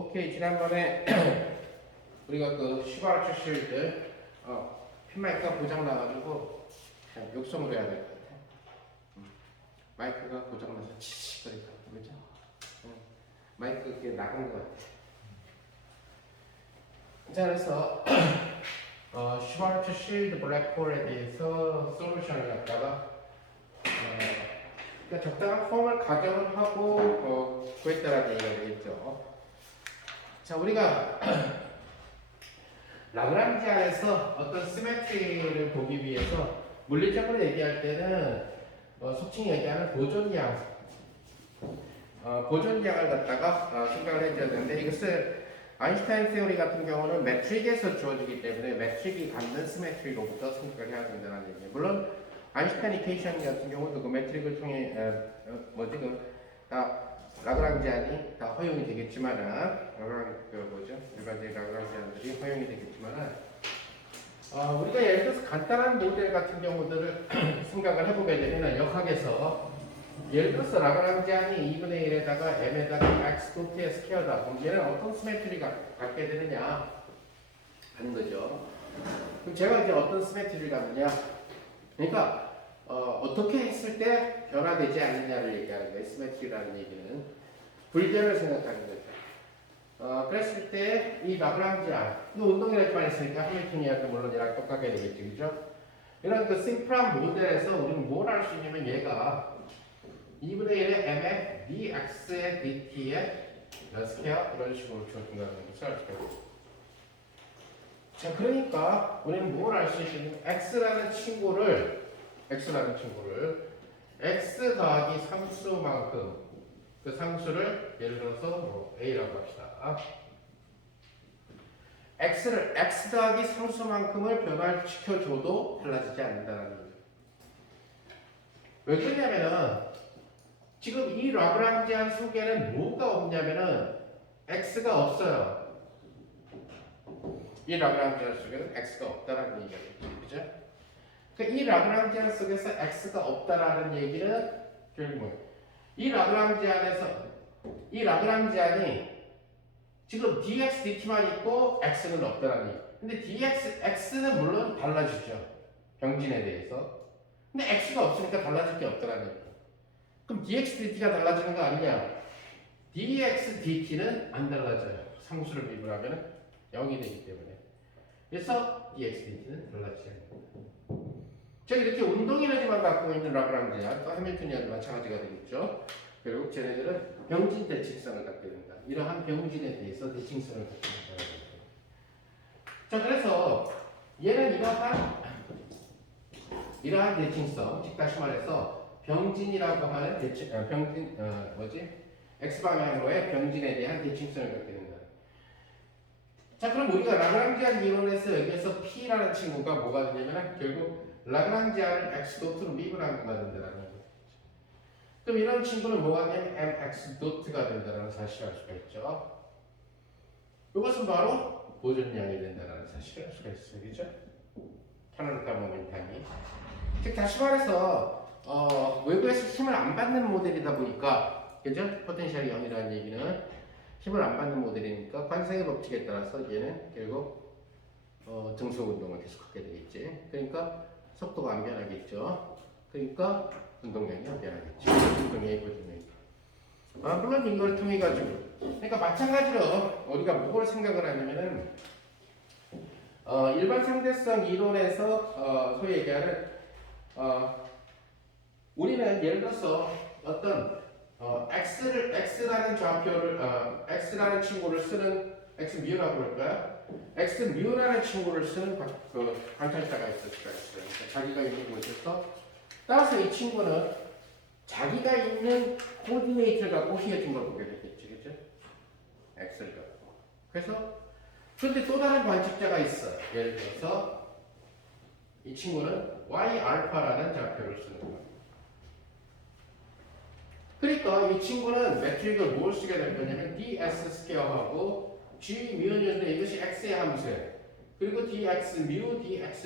오케이, 지난번에 우리가 그 슈바르츠 쉴드 핀마이크가 고장 나가지고 그냥 욕성으로 해야 될 것 같아. 마이크가 고장 나서 치치거리다, 그죠? 마이크 그게 나간 것 같아. 자, 그래서 슈바르츠 쉴드 블랙홀에 대해서 솔루션을 갖다가 그러니까 적당한 폼을 가정을 하고 구했다라는 얘기가 되겠죠. 자, 우리가 라그랑지 안에서 어떤 시메트리를 보기 위해서 물리적으로 얘기할 때는 속칭 얘기하는 보존량을 갖다가 생각을 해줘야 되는데, 이것을 아인슈타인 세오리 같은 경우는 매트릭에서 주어지기 때문에 매트릭이 갖는 시메트리로부터 생각을 해야 된다는 얘기예요. 물론 아인슈타인 이퀘이션 같은 경우도 그 매트릭을 통해 라그랑지안이 다 허용이 되겠지만은 일반적인 라그랑지안들이 허용이 되겠지만은 우리가 예를 들어서 간단한 모델 같은 경우들을 생각을 해보게 되면은 역학에서 예를 들어서 라그랑지안이 2분의 1에다가 m에다가 x 도트의 스퀘어다. 그럼 얘는 어떤 시메트리가 갖게 되느냐 하는 거죠. 그럼 제가 이제 어떤 시메트리를 갖느냐, 그러니까 어떻게 했을 때 변화되지 않느냐를 얘기하는 거예요. 시메트리라는 얘기는 불변을 생각하는 거죠. 그랬을 때 이 라그랑지안, 이 운동이라지만 있으니까 하밀토니안도 물론 얘랑 똑같게 되겠죠, 그죠? 이런 그 심플한 모델에서 우리는 뭘 할 수 있냐면, 얘가 2분의 1의 m의 dx의 dt의 스퀘어 이런 식으로 주어진다는 것을 알 수가 있죠. 자, 그러니까 우리는 뭘 알 수 있냐면 x라는 친구를 x 더하기 상수만큼, 그 상수를 예를 들어서 a라고 합시다. x를 x 더하기 상수만큼을 변화시켜줘도 달라지지 않는다는 거죠. 왜 그러냐면은 지금 이 라그랑지안 속에는 뭐가 없냐면은 x가 없어요. 이 라그랑지안 속에는 x가 없다라는 얘기겠죠, 그죠? 이 라그랑지안 속에서 x가 없다라는 얘기는 결국 이 라그랑지안이 지금 dx, dt만 있고 x는 없다라는 얘기. 근데 x는 물론 달라지죠, 병진에 대해서. 근데 x가 없으니까 달라질 게 없다라는 얘기. 그럼 dx, dt가 달라지는 거 아니냐? dx, dt는 안 달라져요. 상수를 미분하면 0이 되기 때문에. 그래서 dx, dt는 달라지지 않습니다. 자, 이렇게 운동에너지만 갖고 있는 라그랑지안, 또 해밀토니안도 마찬가지가 되겠죠. 결국 쟤네들은 병진 대칭성을 갖게 된다. 이러한 병진에 대해서 대칭성을 갖게 된다. 자, 그래서 얘는 이러한 대칭성, 즉 다시 말해서 병진이라고 하는 x방향으로의 병진에 대한 대칭성을 갖게 된다. 자, 그럼 우리가 라그랑지안 이론에서 여기에서 P라는 친구가 뭐가 되냐면 결국 라그랑지안을 x 도트로 미분한 거가 된다는 거죠. 그럼 이런 친구는 뭐가 되냐면 mx 도트가 된다는 사실을 알 수가 있죠. 이것은 바로 보존량이 된다는 사실을 알 수가 있어요, 그죠? 캐노니컬 모멘텀이. 즉 다시 말해서 외부에서 힘을 안 받는 모델이다 보니까, 그죠? 포텐셜이 0이라는 얘기는 힘을 안 받는 모델이니까 관성의 법칙에 따라서 얘는 결국 등속 운동을 계속하게 되겠지. 그러니까 속도가 안 변하겠죠. 그러니까 운동량이 안 변하겠죠. 운동량이 보존량이. 물론 이걸 통해 가지고, 그러니까 마찬가지로 우리가 뭘 생각을 하냐면은 일반 상대성 이론에서 소위 얘기하는 우리는 예를 들어서 어떤 x라는 좌표를 x라는 친구를 쓰는 x뮤라고 그럴까요? x뮤라는 친구를 쓰는 관찰자가 있을 수가 있어요. 그러니까 자기가 있는 곳에서, 따라서 이 친구는 자기가 있는 코디네이트를 갖고 휘어진 걸 보게 되겠지, 그죠? x를 갖고. 그래서 그런데 또 다른 관측자가 있어. 예를 들어서 이 친구는 y 알파라는 좌표를 쓰는 거예요. 그러니까 이 친구는 매트릭을 뭘 쓰게 될 거냐면 ds 스퀘어하고 g 뮤였는데 이것이 x의 함수예요. 그리고 dx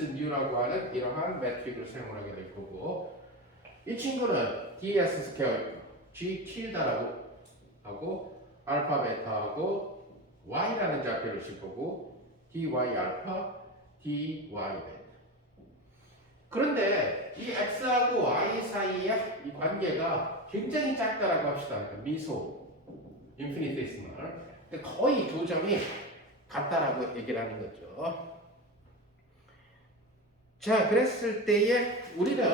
뮤라고 하는 이러한 매트릭을 사용하게 될 거고, 이 친구는 ds 스퀘어 g tilda라고 하고 알파 베타하고 y라는 좌표를 줄 거고 dy 알파, dy 베타. 그런데 이 x하고 y 사이의 이 관계가 굉장히 작다라고 합시다. 그러니까 미소, 인피니테이시멀. 거의 두 점이 같다라고 얘기를 하는 거죠. 자, 그랬을 때에 우리는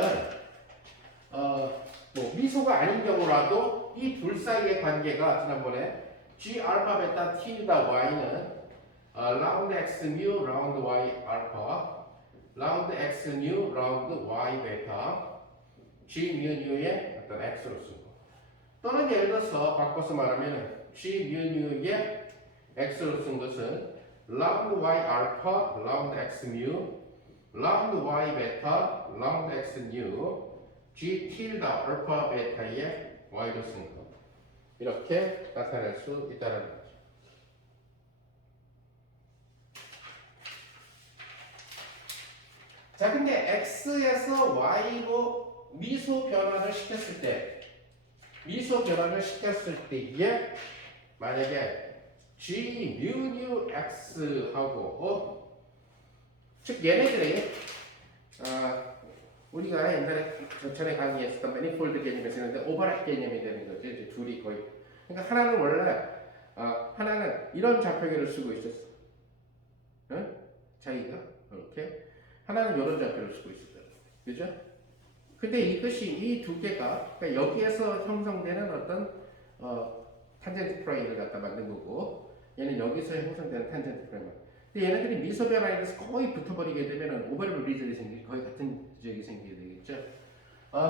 뭐 미소가 아닌 경우라도 이 둘 사이의 관계가 지난번에 g 알파 베타 t다 y는 라운드 x mu 라운드 y 알파 라운드 x mu 라운드 y 베타 g mu nu의 어떤 x로 쓰고 또는 예를 들어서 바꿔서 말하면 g mu nu의 x로 쓴 것은 라운드 y 알파 라운드 x mu 라운드 y 베타 라운드 x nu g tilda 알파 베타의 y로 쓴 거 이렇게 나타낼 수 있다는 거죠. 자, 근데 x에서 y로 미소 변환을 시켰을 때에 만약에 g mu nu x하고 즉 얘네들이 우리가 옛날에 전에 강의했었던 매니폴드 개념에서 있는데 오버랩 개념이 되는 거죠. 이제 둘이 거의. 그러니까 하나는 원래 하나는 이런 좌표계를 쓰고 있었어. 응? 자기가 이렇게 하나는 이런 좌표를 쓰고 있었다. 그죠? 근데 이것이 이 두 개가 그러니까 여기에서 형성되는 어떤 탄젠트 프레임을 갖다 만든 거고 얘는 여기서 형성되는 탄젠트 프레임. 근데 얘네들이 미소 변화에 대해서 거의 붙어버리게 되면 오버랩 리즐이 생기고 거의 같은 지역이 생기게 되겠죠.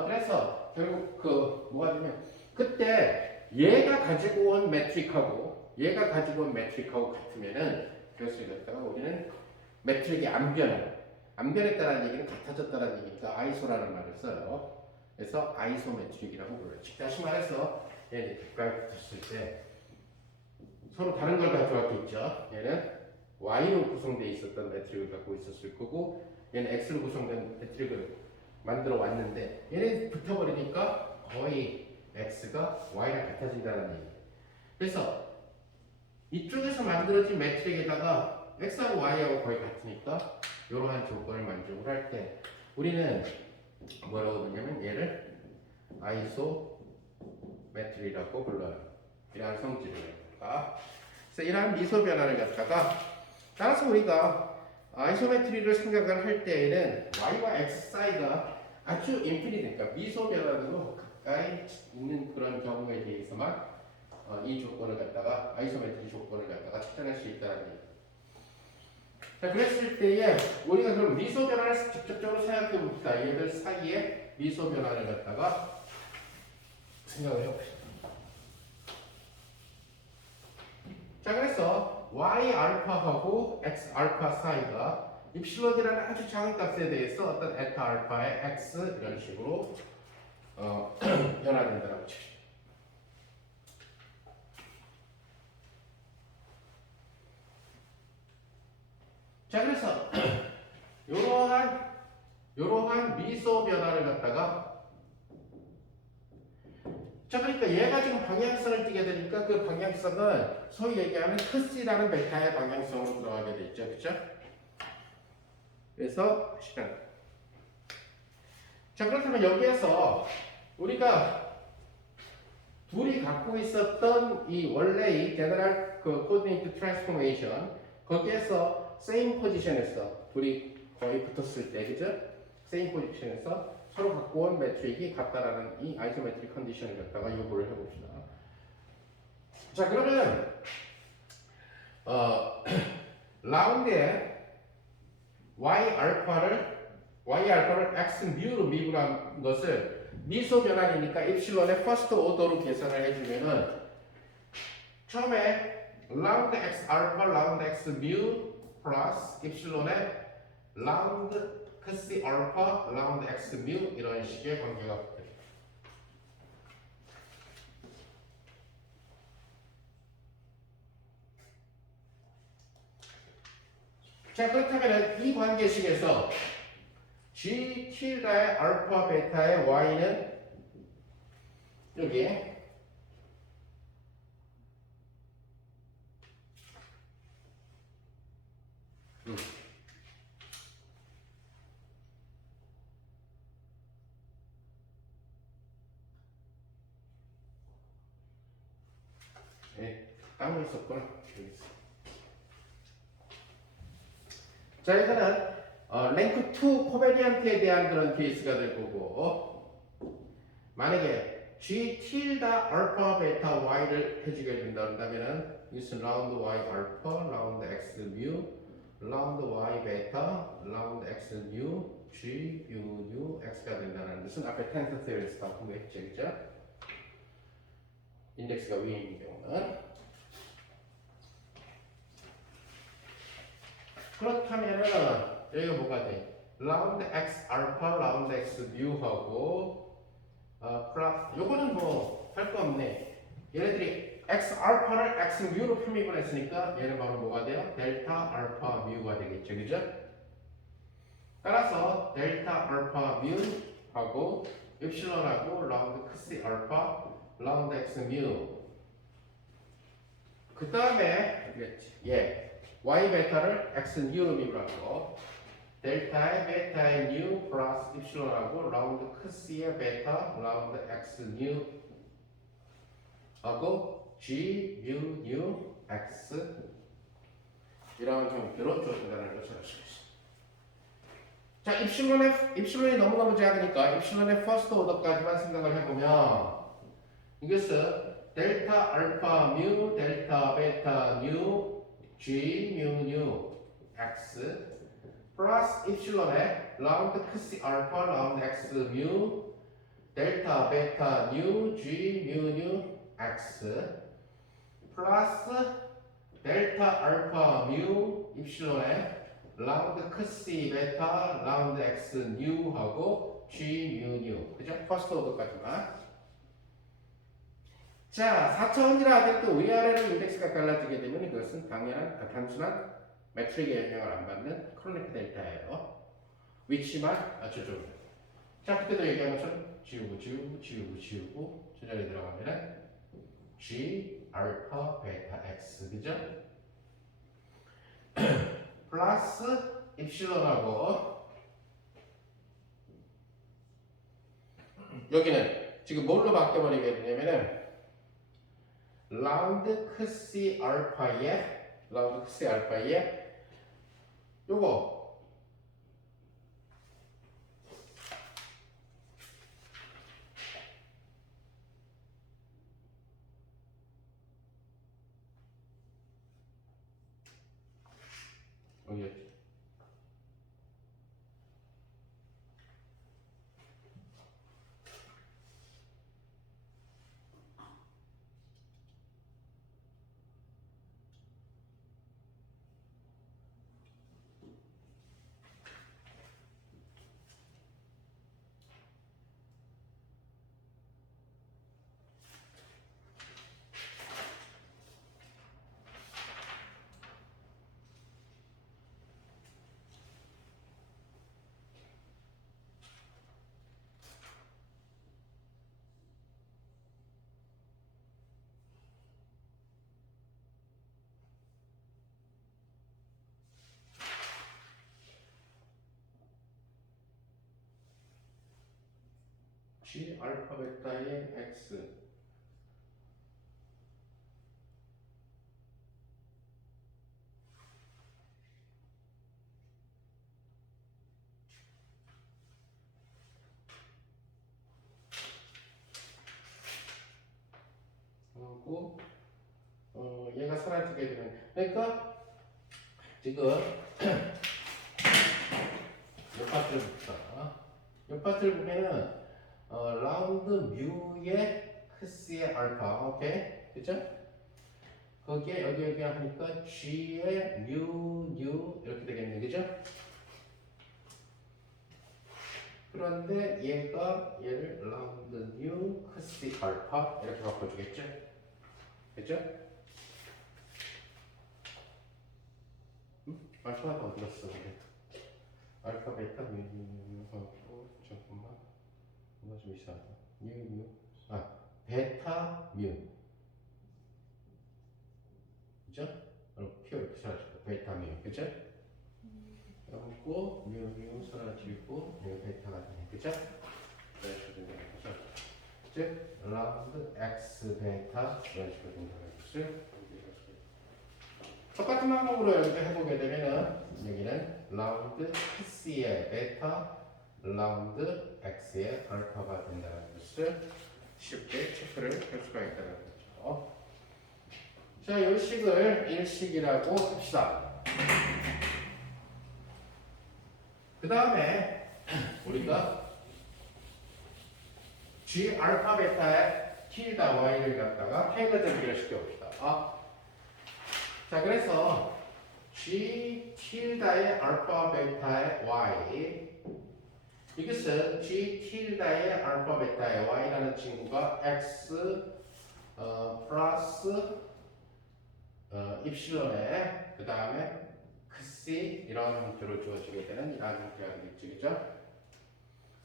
그래서 결국 뭐가 되면 그때 얘가 가지고 온 매트릭하고 얘가 가지고 온 매트릭하고 같으면은 그래서 이랬다가 우리는 매트릭이 안 변했다는 얘기는 같아졌다는 얘기니까 아이소라는 말을 써요. 그래서 아이소 매트릭이라고 불러요. 즉 다시 말해서 얘는 가까이 붙었을 때 서로 다른 걸 가져왔겠죠. 얘는 y로 구성되어 있었던 매트릭을 갖고 있었을 거고 얘는 x로 구성된 매트릭을 만들어 왔는데 얘는 붙어버리니까 거의 x가 y랑 같아진다는 얘기예요. 그래서 이쪽에서 만들어진 매트릭에다가 x하고 y하고 거의 같으니까 이러한 조건을 만족을 할 때 우리는 뭐라고 부르냐면 얘를 아이소 매트릭이라고 불러요. 이러한 성질을 갖다가 그래서 이러한 미소 변화를 갖다가 따라서 우리가 아이소메트리를 생각을 할 때에는 y와 x 사이가 아주 인피니트, 그러니까 미소 변화로 가까이 있는 그런 경우에 대해서만 이 조건을 갖다가 아이소메트리 조건을 갖다가 찾아낼 수 있다는 얘기. 자, 그랬을 때에 우리가 그럼 미소 변화를 직접적으로 생각해 봅시다. 얘들 사이에 미소 변화를 갖다가 생각을 해봅시다. 자, 그래서 y 알파하고 x 알파 사이가 입실론이라는 아주 작은 값에 대해서 어떤 에타 알파의 x 이런 식으로 변화된다고 칩시다. 자, 그래서 이러한 미소 변화를 갖다가 자, 그러니까 얘가 지금 방향성을 띠게 되니까 그 방향성은 소위 얘기하는 크시라는 베타의 방향성으로 들어가게 되죠. 그죠? 그래서 시간. 자, 그렇다면 여기에서 우리가 둘이 갖고 있었던 이 원래의 제너럴 코디네이트 트랜스포메이션 거기에서 same 포지션에서 둘이 거의 붙었을 때, 그죠? same 포지션에서 서로 갖고 온 매트릭이 같다라는 이 아이소메트릭 컨디션을 갖다가 요구를 해봅시다. 자, 그러면 라운드에 y 알파를 x mu로 미분한 것을 미소 변환이니까 입실론의 퍼스트 오더로 계산을 해주면은 처음에 라운드 x 알파 라운드 x mu 플러스 입실론의 라운드 크시 알파 라운드 x mu 이런 식의 관계가 붙어요. 자, 그렇다면 이 관계식에서 g tilda의 알파 베타의 y는 여기 따로 있었구나. 여기 있어. 자, 이거는 랭크 2 코베리언트에 대한 그런 케이스가 될 거고, 만약에 G tilde 알파 베타 Y를 해주게 된다 그러면은 이것은 라운드 Y 알파, 라운드 X 뮤, 라운드 Y 베타, 라운드 X 뮤, G 뮤 X가 된다는 것은 앞에 텐서 테어리에서 다 공부했죠, 그죠? 인덱스가 위에 있는 경우는. 그렇다면은 여기가 뭐가 돼? 라운드 X 알파, 라운드 X 뮤하고 플러스 요거는 뭐 할 거 없네. 얘네들이 X 알파를 X 뮤로 표미분 했으니까 얘는 바로 뭐가 돼요? 델타 알파 뮤가 되겠죠, 그죠? 따라서 델타 알파 뮤하고 엡실론하고 라운드 크시 알파, 라운드 X 뮤. 그 다음에 Y 베타를 X 뉴로 미분하고 델타의 베타의 뉴 플러스 입실론하고 라운드 크시의 베타 라운드 X 뉴 하고 G 뉴 X 이런 형태로 주어진다는 것을 알 수 있습니다. 자, 입실론이 너무너무 작으니까 입실론의 퍼스트 오더까지만 생각을 해보면 이것은 델타 알파 뮤 델타 베타 뉴 G 뉴 X 플러스 입실론의 라운드 크시 알파 라운드 X 뮤 델타 베타 뉴 G 뉴 X 플러스 델타 알파 뮤 입실론의 라운드 크시 베타 라운드 X 뉴하고 G 뉴 그죠? 퍼스트 오더까지만. 자, 4차원이라 하더라도 위아래로 인덱스가 갈라지게 되면 이것은 단순한 매트릭의 영향을 안 받는 크로니크 델타예요. 위치만 조절을. 자, 그때도 얘기한 것처럼 지우고 저 자리에 들어가면은 G 알파 베타 X 그죠? 플러스 입실론하고 여기는 지금 뭘로 바뀌어버리게 되냐면은 라운드 크시 알파에 요거 어디였지? G 알파 베타의 X 하고 얘가 사라지게 되면 그러니까 지금 옆 파트를 보면은 라운드 뮤의 크스의 알파 오케이 그죠? 거기에 여기 하니까 G의 뉴 이렇게 되겠네 그죠? 그런데 얘를 라운드 뉴 크스 알파 이렇게 바꿔주겠죠? 그죠? 알파가 어디 갔어? 알파 베타 하고 잠깐만 뭔가 좀 이상하다. 베타 뮤 그죠? 표 이렇게 사라지고 베타 뮤 그죠? 그리고 뮤 사라지고 베타가 되네 그죠? 그래서 즉 라운드 x 베타 이런 식으로 된다는 것을 똑같은 방법으로 이렇게 해보게 되면은 여기는 라운드 c의 베타 라운드 x의 알파가 된다는 것을 쉽게 체크를 할 수가 있다는 거죠. 자, 이 식을 일식이라고 합시다. 그 다음에 우리가 g 알파 베타의 틸다 y를 갖다가 테일러 정비를 시켜봅시다. 자, 그래서 g 틸다의 알파 베타의 y 이것은 g 틸다의 알파 베타의 y라는 친구가 x 플러스 입실론에 그 다음에 c 이런 형태로 주어지게 되는 이런 형태가 되겠죠, 그죠?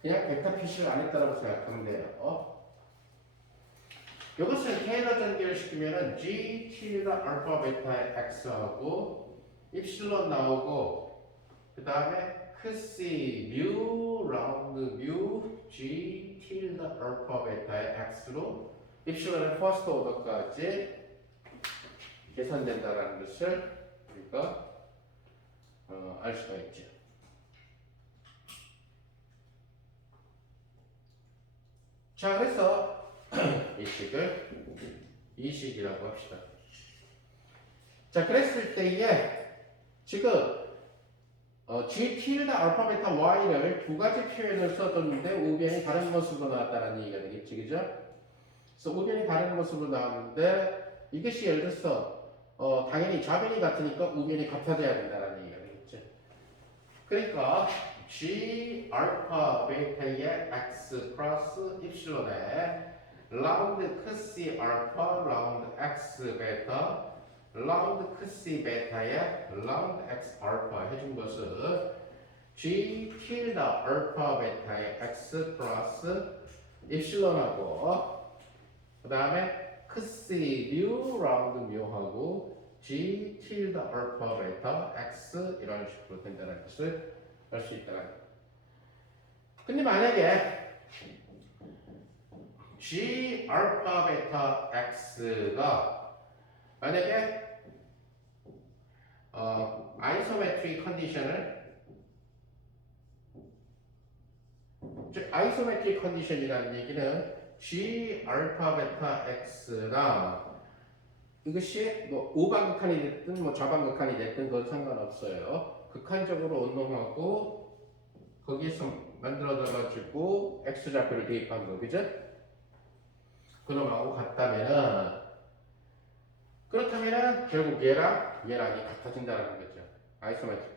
그냥 베타 표시를 안 했다고 생각하면 돼요. 이것을 테일러 전개를 시키면은 g 틸다 알파 베타의 x하고 입실론 나오고 그 다음에 c 뮤 라운드 뮤 g 틸다 알파 베타의 x로 입실론의 퍼스트 오더까지 계산된다는 것을 우리가 알 수가 있죠. 자, 그래서 이 식을 이 식이라고 합시다. 자, 그랬을 때에 지금 g 틸다 알파 베타 y를 두 가지 표현을 써줬는데 우변이 다른 모습으로 나왔다는 얘기가 되겠지, 그죠? 그래서 우변이 다른 모습으로 나왔는데 이것이 예를 들어서 당연히 좌변이 같으니까 우변이 같아져야 된다는 얘기가 되겠죠. 그러니까 g 알파 베타의 x 플러스 입실론에 라운드 크시 알파 라운드 x 베타 라운드 크시 베타의 라운드 x 알파 해준 것은 g 틸다 알파 베타의 x 플러스 입실론하고 그 다음에 크시 뮤 라운드 뮤하고 g 틸다 알파 베타 x 이런 식으로 된다는 것을 알 수 있다는 거예요. 근데 만약에 g 알파 베타 x가 만약에 아이소메트릭 컨디션을 즉 아이소메트릭 컨디션이라는 얘기는 g 알파 베타 x랑 이것이 뭐 우방극한이 됐든 뭐 좌방극한이 됐든 그건 상관없어요. 극한적으로 운동하고 거기에서 만들어져 가지고 x좌표를 대입한 거, 그죠? 그놈하고 같다면은 그렇다면은 결국 얘랑이 같아진다는 거죠. 아이소메트릭.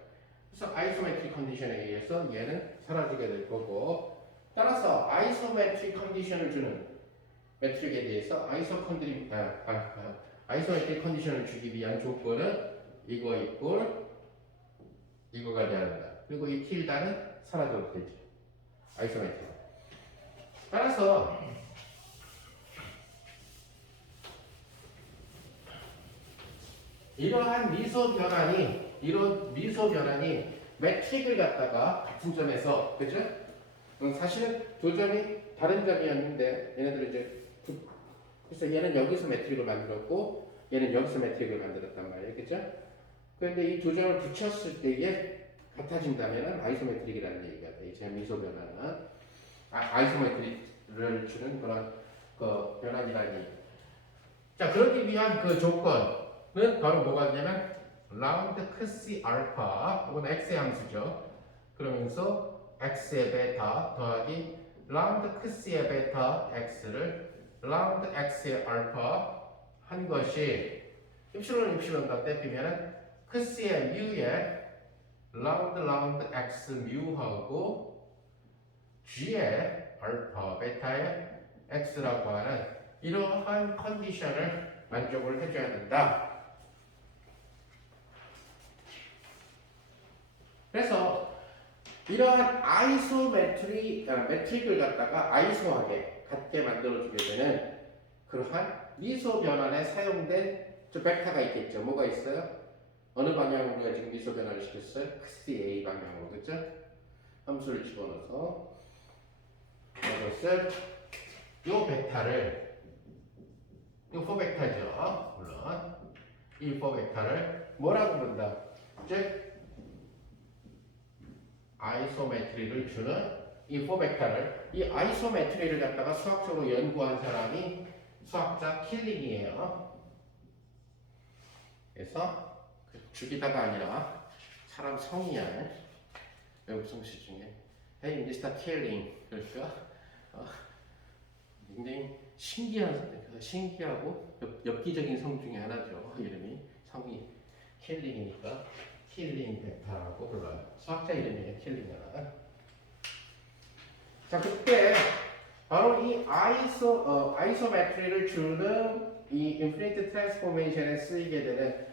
그래서 아이소메트릭 컨디션에 의해서 얘는 사라지게 될 거고 따라서 아이소메트릭 컨디션을 주는 매트릭에 대해서 아이소메트릭 컨디션을 주기 위한 조건은 이거 이꼴 이거가 돼야 된다. 그리고 이 틸다는 사라져도 되죠. 아이소메트릭. 따라서 이러한 미소 변환이 매트릭을 갖다가 같은 점에서, 그죠? 사실은 두 점이 다른 점이었는데 얘네들은 이제 그래서 얘는 여기서 매트릭을 만들었고 얘는 여기서 매트릭을 만들었단 말이에요, 그죠? 그런데 이 두 점을 붙였을 때에 같아진다면 아이소메트릭이라는 얘기가 돼. 제 미소 변화는 아이소메트릭을 주는 그런 그 변환이라는 얘기. 자, 그러기 위한 그 조건은 바로 뭐가 되냐면 라운드 크시 알파 이건 x의 함수죠. 그러면서 x의 베타 더하기 라운드 크시의 베타 x를 라운드 x의 알파 한 것이 입실론 다 떼피면은 크시의 뮤의 라운드 x 뮤하고 g의 알파 베타의 x라고 하는 이러한 컨디션을 만족을 해줘야 된다. 그래서 이러한 매트릭을 갖다가 아이소하게 같게 만들어주게 되는 그러한 미소 변환에 사용된 벡터가 있겠죠. 뭐가 있어요? 어느 방향으로 우리가 지금 미소 변환을 시켰어요? 크시 A 방향으로, 그죠? 함수를 집어넣어서 이것을 요 베타를 요 4벡터죠. 물론 이 4벡터를 뭐라고 부른다? 즉 아이소메트리를 주는 이 4벡터를 이 아이소메트리를 갖다가 수학적으로 연구한 사람이 수학자 킬링이에요. 그래서 죽이다가 아니라 사람 성이야. 외국 성씨 중에 Hey, Mr. Killing 그러니까 굉장히 신기하고 엽기적인 성 중에 하나죠. 이름이 성이 킬링이니까 킬링 베타라고 불러요. 수학자 이름이에요. 킬링은. 자, 그때 바로 이 아이소메트리를 주는 이 인피니트 트랜스포메이션에 쓰이게 되는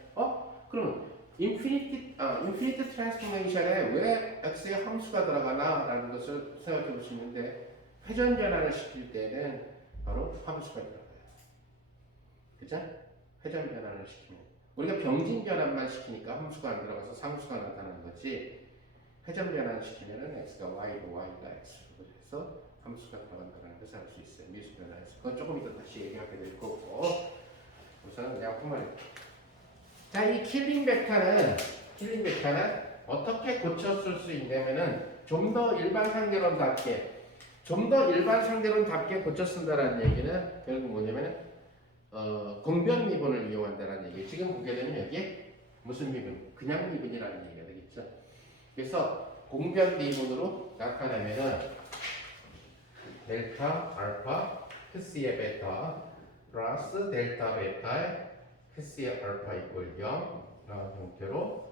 그럼 인피니트 트랜스포메이션에 왜 x의 함수가 들어가나 라는 것을 생각해 보시는데 회전 변환을 시킬 때는 바로 함수가 들어가요. 그죠? 회전 변환을 시키면 우리가 병진 변환만 시키니까 함수가 안 들어가서 상수가 나타나는 거지 회전 변환 시키면은 x가 y고 y가 x로 해서 함수가 들어간다는 것을 알 수 있어요. 미수 변환에서. 그건 조금 이따 다시 얘기하게 될 거고 우선 약분만. 자, 이 킬링 베타는 어떻게 고쳤을 수 있냐면은 좀 더 일반 상대론답게 고쳐 쓴다라는 얘기는 결국 뭐냐면은 공변 미분을 이용한다는 얘기. 지금 보게 되면 여기에 무슨 미분? 그냥 미분이라는 얘기가 되겠죠. 그래서 공변 미분으로 나타내면은 델타 알파 크스의 베타 플러스 델타 베타의 크스의 알파 이퀄 0 라는 형태로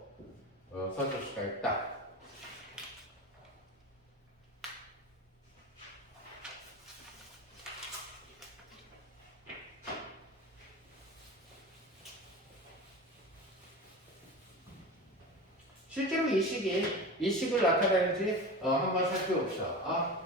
써줄 수가 있다. 실제로 이 식을 나타내는지 한번 살펴봅시다.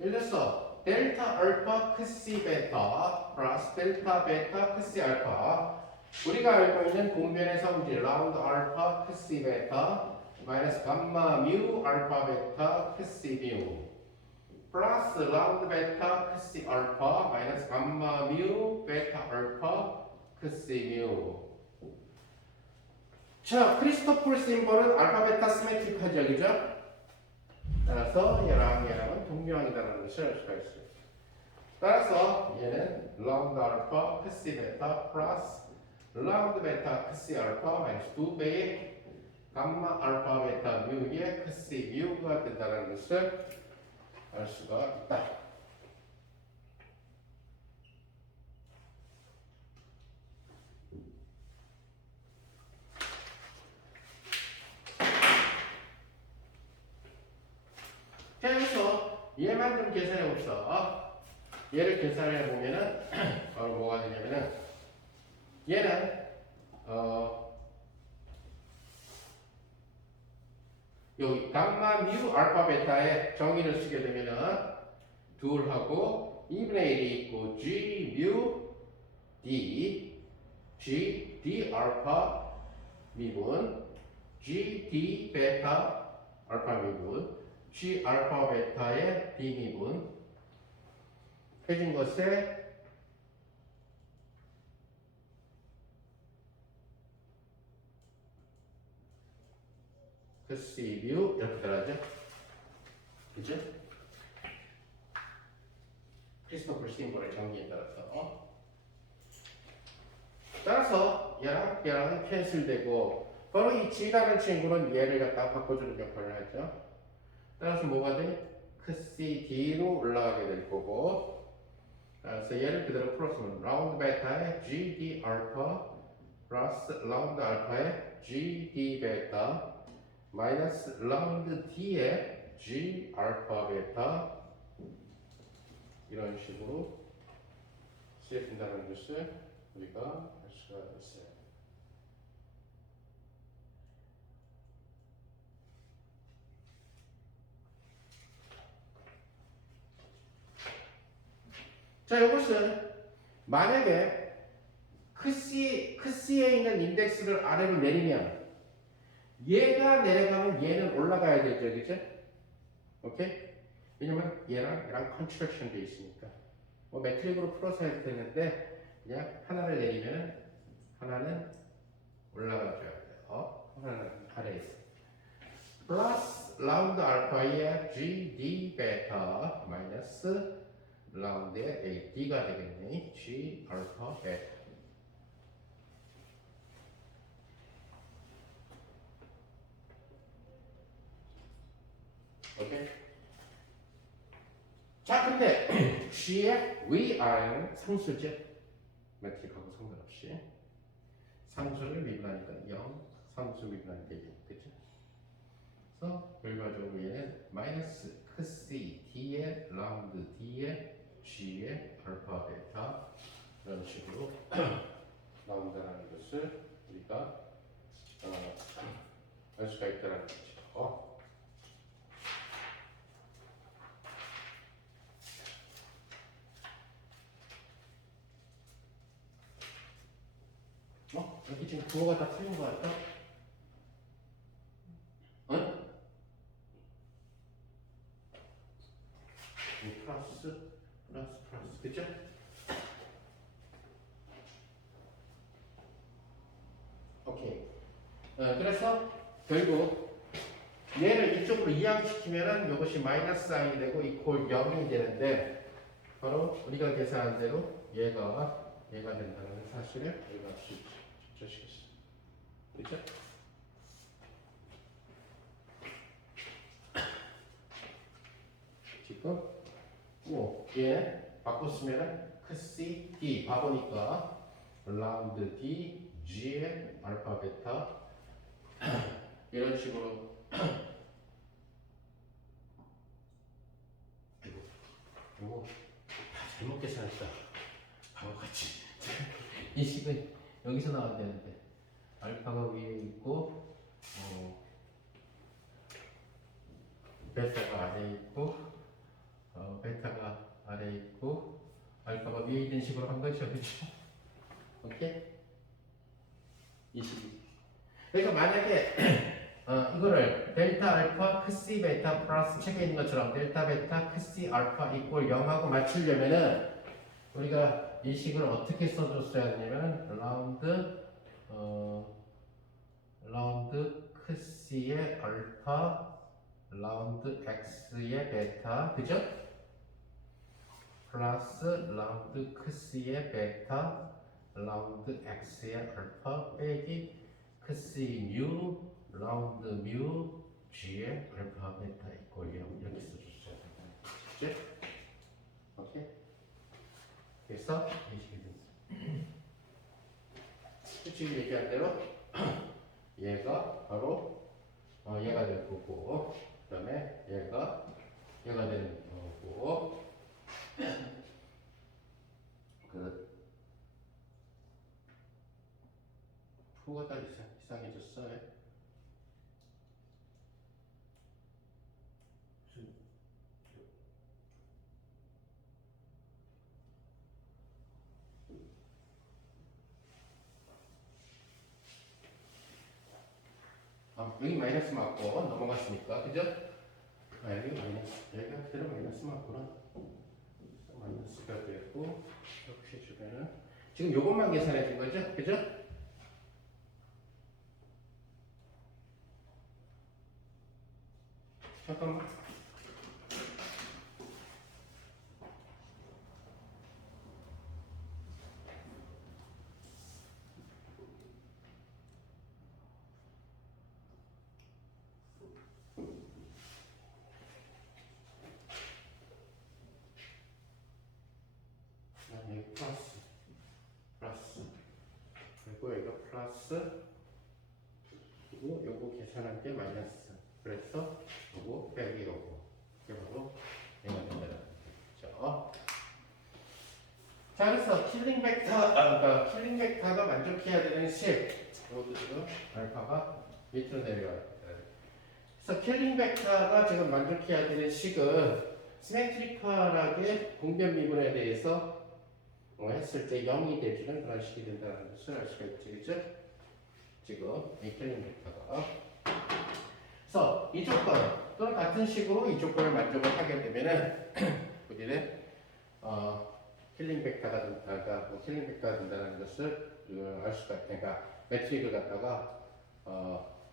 예를 들어서 델타 알파 크시 베타 플러스 델타 베타 크시 알파 우리가 알고 있는 공변의 성질 라운드 알파 크시 베타 마이너스 감마 뮤 알파 베타 크시 뮤 플러스 라운드 베타 크시 알파 마이너스 감마 뮤 베타 알파 크시 뮤. 자, 크리스토플 심볼은 알파 베타 시메트릭하죠, 그죠? 따라서 얘랑은 동묘항이다라는 것을 알 수가 있어요. 따라서 얘는 라운드 알파 크시 베타 플러스 라운드 베타 크시 알파 마이너스 2배의 감마 알파 베타 뮤의 크시 뮤가 된다는 것을 알 수가 있다. 자, 여기서 얘만 좀 계산해 봅시다. 얘를 계산해 보면은 바로 뭐가 되냐면은 얘는 여기 감마 뮤 알파 베타의 정의를 쓰게 되면은 둘하고 2분의 1이 있고 g 뮤 d 알파 미분 g d 베타 알파 미분 g 알파 베타의 d 미분 해준 것에 크시 뮤 이렇게 들어가죠. 그죠? 크리스토플 심볼의 정의에 따라서 얘랑 캔슬되고 바로 이 G라는 친구는 얘를 갖다 바꿔주는 역할을 하죠. 따라서 뭐가 돼? 크시 D로 올라가게 될 거고 그래서 얘를 그대로 풀었으면 라운드 베타의 GD 알파 플러스 라운드 알파의 GD 베타 마이너스 라운드 D의 G 알파 베타 이런 식으로 쓰여진다는 것을 우리가 알 수가 있어요. 자, 이것은 만약에 크시에 있는 인덱스를 아래로 내리면 얘가 내려가면 얘는 올라가야 되죠, 그죠? 오케이? 왜냐면 얘랑 컨트랙션 돼 있으니까. 뭐 매트릭으로 풀어서 해도 되는데 그냥 하나를 내리면 하나는 올라가줘야 돼요. 하나는 아래에 있어. 플러스 라운드 알파의 G, D, 베타 마이너스 라운드의 A, D가 되겠네. G, 알파, 베타. 오케이? 자, 근데 G의 위아래는 상수죠. 매트릭하고 상관없이. 상수를 미분하니까 0, 상수 미분하니까 0. 그쵸? 그래서 결과적으로 얘는 마이너스 C D의 라운드 D의 G의 알파 베타 이런 식으로 나온다는 것을 우리가 알 수가 있다는 거죠. 여기 지금 구호가 다 틀린 거 같다? 응? 플러스, 그죠? 오케이. 그래서 결국 얘를 이쪽으로 이항시키면은 이것이 마이너스 i이 되고 이퀄 0이 되는데 바로 우리가 계산한 대로 얘가 된다는 사실을 우리가 알 수 있죠. 그렇죠? 지금 얘 바꿨으면은 C, D 바보니까 라운드 D, G의 알파 베타 이런 식으로 이거 잘못 계산했다. 바보같이 이 식은 여기서 나와야 되는데 알파가 위에 있고 베타가 아래에 있고 베타가 아래에 있고 알파가 위에 있는 식으로 한 거죠. 그렇죠? 오케이? 이 식이 그러니까 만약에 이거를 델타 알파 크시 베타 플러스 책에 있는 것처럼 델타 베타 크시 알파 이꼴 0하고 맞추려면은 우리가 이 식을 어떻게 써줬어야 되냐면 라운드 크시의 알파 라운드 x의 베타 그죠? 플러스 라운드 크시의 베타 라운드 x의 알파 빼기 크시 뮤 라운드 뮤 g의 알파 베타 이꼴 0 이렇게 써줬어야 되는 거죠? 오케이? 그래서 이 식이 됐어요. 지금 얘기한 대로 얘가 바로 얘가 될 거고 그 다음에 얘가 되는 거고 프로가 다 이상해졌어요. 여기 마이너스 맞고 넘어갔으니까 그죠? 여기 마이너스 여기가 그대로 마이너스 맞구나. 마이너스가 되고 이렇게 주면은 지금 요것만 계산해 준 거죠? 그죠? 잠깐만. 여기 플러스 그리고 여기가 플러스 그리고 요거 계산한 게 마이너스 그래서 요거 빼기 요거 이게 바로 얘가 된다는 거죠. 자 그래서 킬링 그러니까 킬링 벡터가 만족해야 되는 식 이것도 지금 알파가 밑으로 내려와요. 그래서 킬링 벡터가 지금 만족해야 되는 식은 시메트리컬하게 공변 미분에 대해서 했을 때 0이 되주는 그런 식이 된다는 것을 알 수가 있죠. 그죠? 지금 이 킬링 벡터가 그래서 이 조건 또는 같은 식으로 이 조건을 만족을 하게 되면은 우리는 킬링 벡터가 된다가 킬링 벡터가 된다는 것을 알 수가 있다. 그러니까 매트릭을 갖다가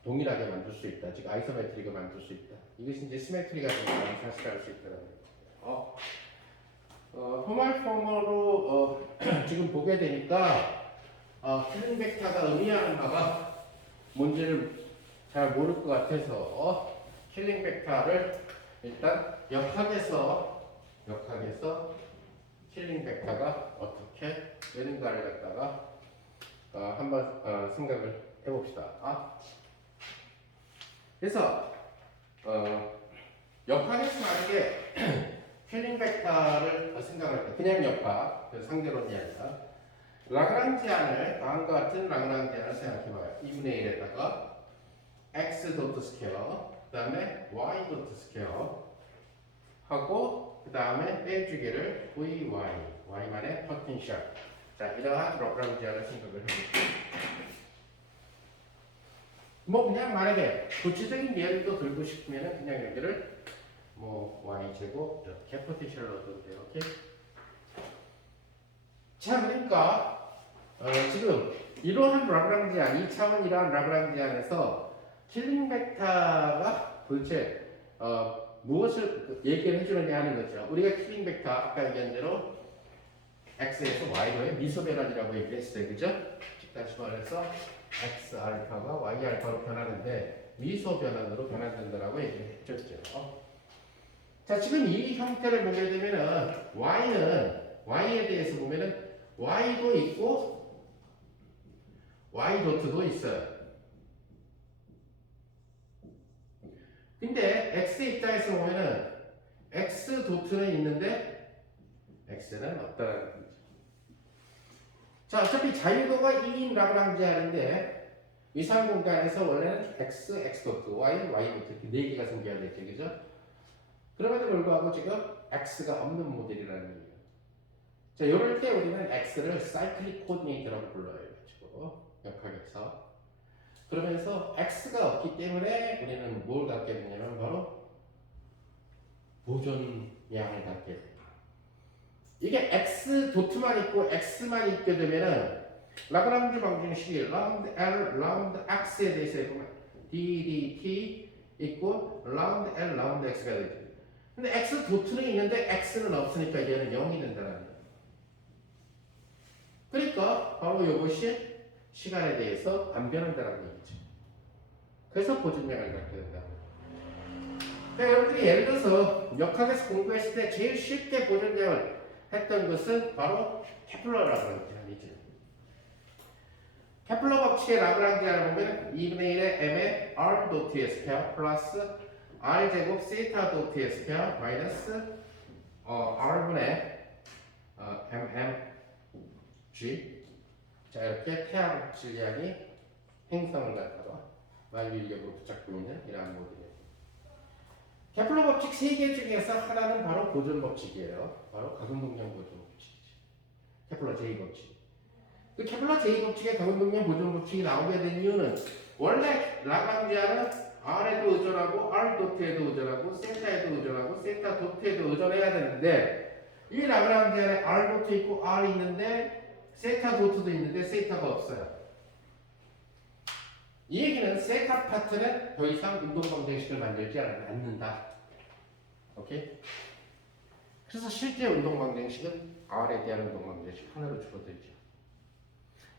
동일하게 만들 수 있다. 즉 아이소매트릭을 만들 수 있다. 이것이 이제 시메트리가 된다는 사실을 알 수 있다는 거예요. 포멀 폼으로 지금 보게 되니까 킬링 벡터가 의미하는 바가 뭔지를 잘 모를 것 같아서 킬링 벡터를 일단 역학에서 킬링 벡터가 어떻게 되는가를 갖다가 한번 생각을 해봅시다. 그래서 역학에서 만약에 킬링 벡터를 생각할 때 그냥 역학, 상대론이 아니라 라그랑지안을 다음과 같은 라그랑지안을 생각해봐요. 2분의 1에다가 x 도트 스퀘어, 그 다음에 y 도트 스퀘어 하고 그 다음에 빼주기를 vy, y만의 포텐셜. 자, 이러한 라그랑지안을 생각을 해볼게요. 뭐 그냥 만약에 구체적인 예를 또 들고 싶으면 그냥 여기를 y제곱 이렇게 포텐셜을 얻어도 돼요. 오케이? 자, 그러니까 지금 이러한 라그랑지안, 2차원이라는 라그랑지안에서 킬링 벡터가 도대체 무엇을 얘기를 해주느냐 하는 거죠. 우리가 킬링 벡터 아까 얘기한 대로 x에서 y로의 미소 변환이라고 얘기했어요. 그죠? 즉 다시 말해서 x 알파가 y 알파로 변하는데 미소 변환으로 변환된다라고 얘기했었죠. 자, 지금 이 형태를 보게 되면은 y에 대해서 보면은 y도 있고 y 도트도 있어요. 근데 x의 입장에서 보면은 x 도트는 있는데 x는 없다는 거죠. 자, 어차피 자유도가 2인 라그랑지안인데 이상 공간에서 원래는 x 도트, y 도트 이렇게 4개가 생겨야 되죠. 그죠? 그럼에도 불구하고 지금 x가 없는 모델이라는 얘기예요. 자, 이럴 때 우리는 x를 사이클릭 코디네이터라고 불러요. 가지고 역학에서. 그러면서 x가 없기 때문에 우리는 뭘 갖게 되냐면 바로 보존량을 갖게 돼요. 이게 x 도트만 있고 x만 있게 되면은 라그랑지 방정식이 라운드 l, 라운드 x에 대해서 보면 ddt 있고 라운드 l, 라운드 x가 되죠. 근데 x 도트는 있는데 x는 없으니까 얘는 0이 된다는 거예요. 그러니까 바로 이것이 시간에 대해서 안 변한다는 얘기죠. 그래서 보존량을 갖게 된다. 그러니까 여러분들이 예를 들어서 역학에서 공부했을 때 제일 쉽게 보존량을 했던 것은 바로 케플러 라그랑지안이죠. 케플러 법칙의 라그랑지안을 보면 2분의 1의 m의 r 도트의 스퀘어 플러스 r 제곱 세타 도트의 스퀘어 마이너스 r분의 mmg. 자, 이렇게 태양 질량이 행성을 갖다가 만유인력으로 붙잡고 있는 이러한 모델이에요. 케플러 법칙 3개 중에서 하나는 바로 보존 법칙이에요. 바로 가근동량 보존 법칙이죠. 케플러 제2 법칙. 그 케플러 제2 법칙의 가근동량 보존 법칙이 나오게 된 이유는 원래 라그랑지안은 R에도 의존하고 R 도트에도 의존하고 세타에도 의존하고 세타 도트에도 의존해야 되는데 이 라그랑지안에 R 도트 있고 R이 있는데 세타 도트도 있는데 세타가 없어요. 이 얘기는 세타 파트는 더 이상 운동 방정식을 만들지 않는다. 오케이? 그래서 실제 운동 방정식은 R에 대한 운동 방정식 하나로 줄어들죠.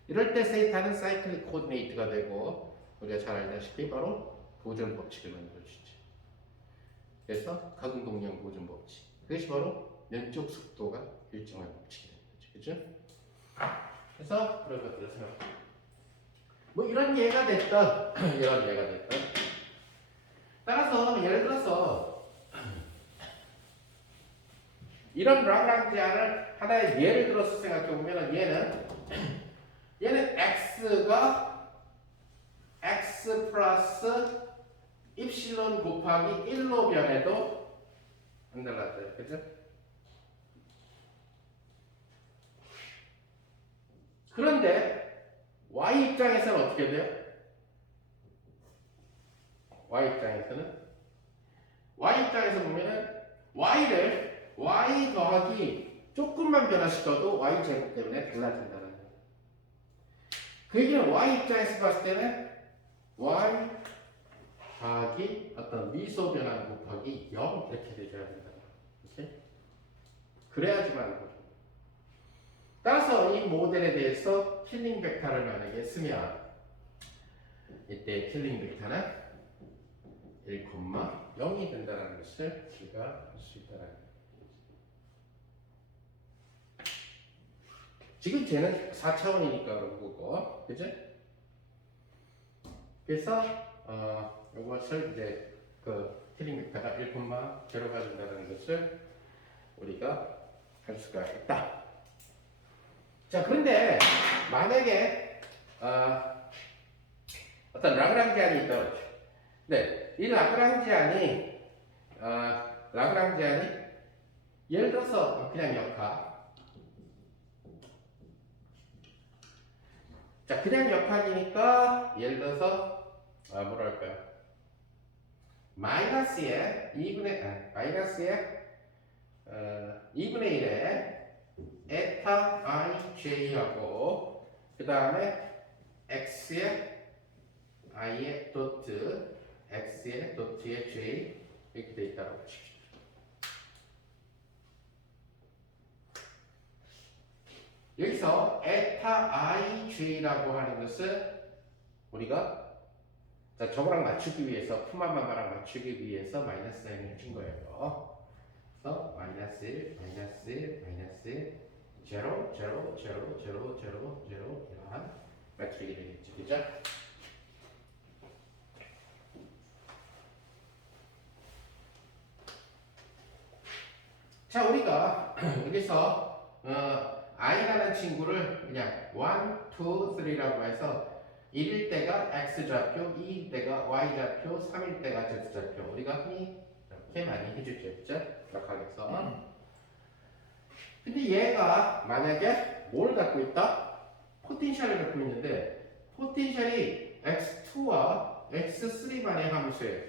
이럴 때 세타는 사이클릭 코디네이트가 되고 우리가 잘 알다시피 바로 보존 법칙을 만들어주죠. 그래서 가근동량 보존 법칙. 그것이 바로 면적 속도가 일정한 법칙이 되는 거죠. 그죠? 그래서 그런 것들을 생각합니다. 뭐 이런 예가 됐던 이런 예가 됐던 따라서 예를 들어서 이런 라그랑지안을 하나의 예를 들어서 생각해 보면 얘는 x가 x 플러스 입실론 곱하기 1로 변해도 안 달라져요. 그죠? 그런데 y 입장에서는 어떻게 돼요? y 입장에서 보면은 y를 y 더하기 조금만 변화시켜도 y 제곱 때문에 달라진다는 거예요. 그 얘기는 y 입장에서 봤을 때는 y 더하기 어떤 미소 변환 곱하기 0 이렇게 되줘야 된다. 이렇게 그래야지만 보죠. 따라서 이 모델에 대해서 킬링 벡터를 만약에 쓰면 이때 킬링 벡터는 1,0이 된다는 것을 우리가 알 수 있다는 거예요. 지금 쟤는 4차원이니까 그런 거고, 그죠? 그래서 이것을 이제 그 킬링 벡터가 1,0가 된다는 것을 우리가 할 수가 있다. 자, 그런데 만약에 어떤 라그랑지안이 있다. 네, 이 라그랑지안이 예를 들어서 그냥 역학. 자, 그냥 역학이니까 예를 들어서 뭐랄까요? 마이너스에 2분의 1에 에타 i j하고 그 다음에 x에 i의 도트 x의 도트의 j 이렇게 돼 있다고 보십시오. 여기서 에타 i j라고 하는 것은 우리가 자, 저거랑 맞추기 위해서 푸마마마랑 맞추기 위해서 마이너스 사인을 해준 거예요. 그래서 마이너스 1, 마이너스 1, 마이너스 1 0, 0, 0, 0, 0, 0 이러한 매트릭이 되겠죠. 그죠? 자, 우리가 여기서 i라는 친구를 그냥 1, 2, 3라고 해서 1일 때가 x좌표, 2일 때가 y좌표, 3일 때가 z좌표 우리가 흔히 이렇게 많이 해주죠. 그죠? 역학에서 근데 얘가 만약에 뭘 갖고 있다? 포텐셜을 갖고 있는데 포텐셜이 x2와 x3만의 함수예요.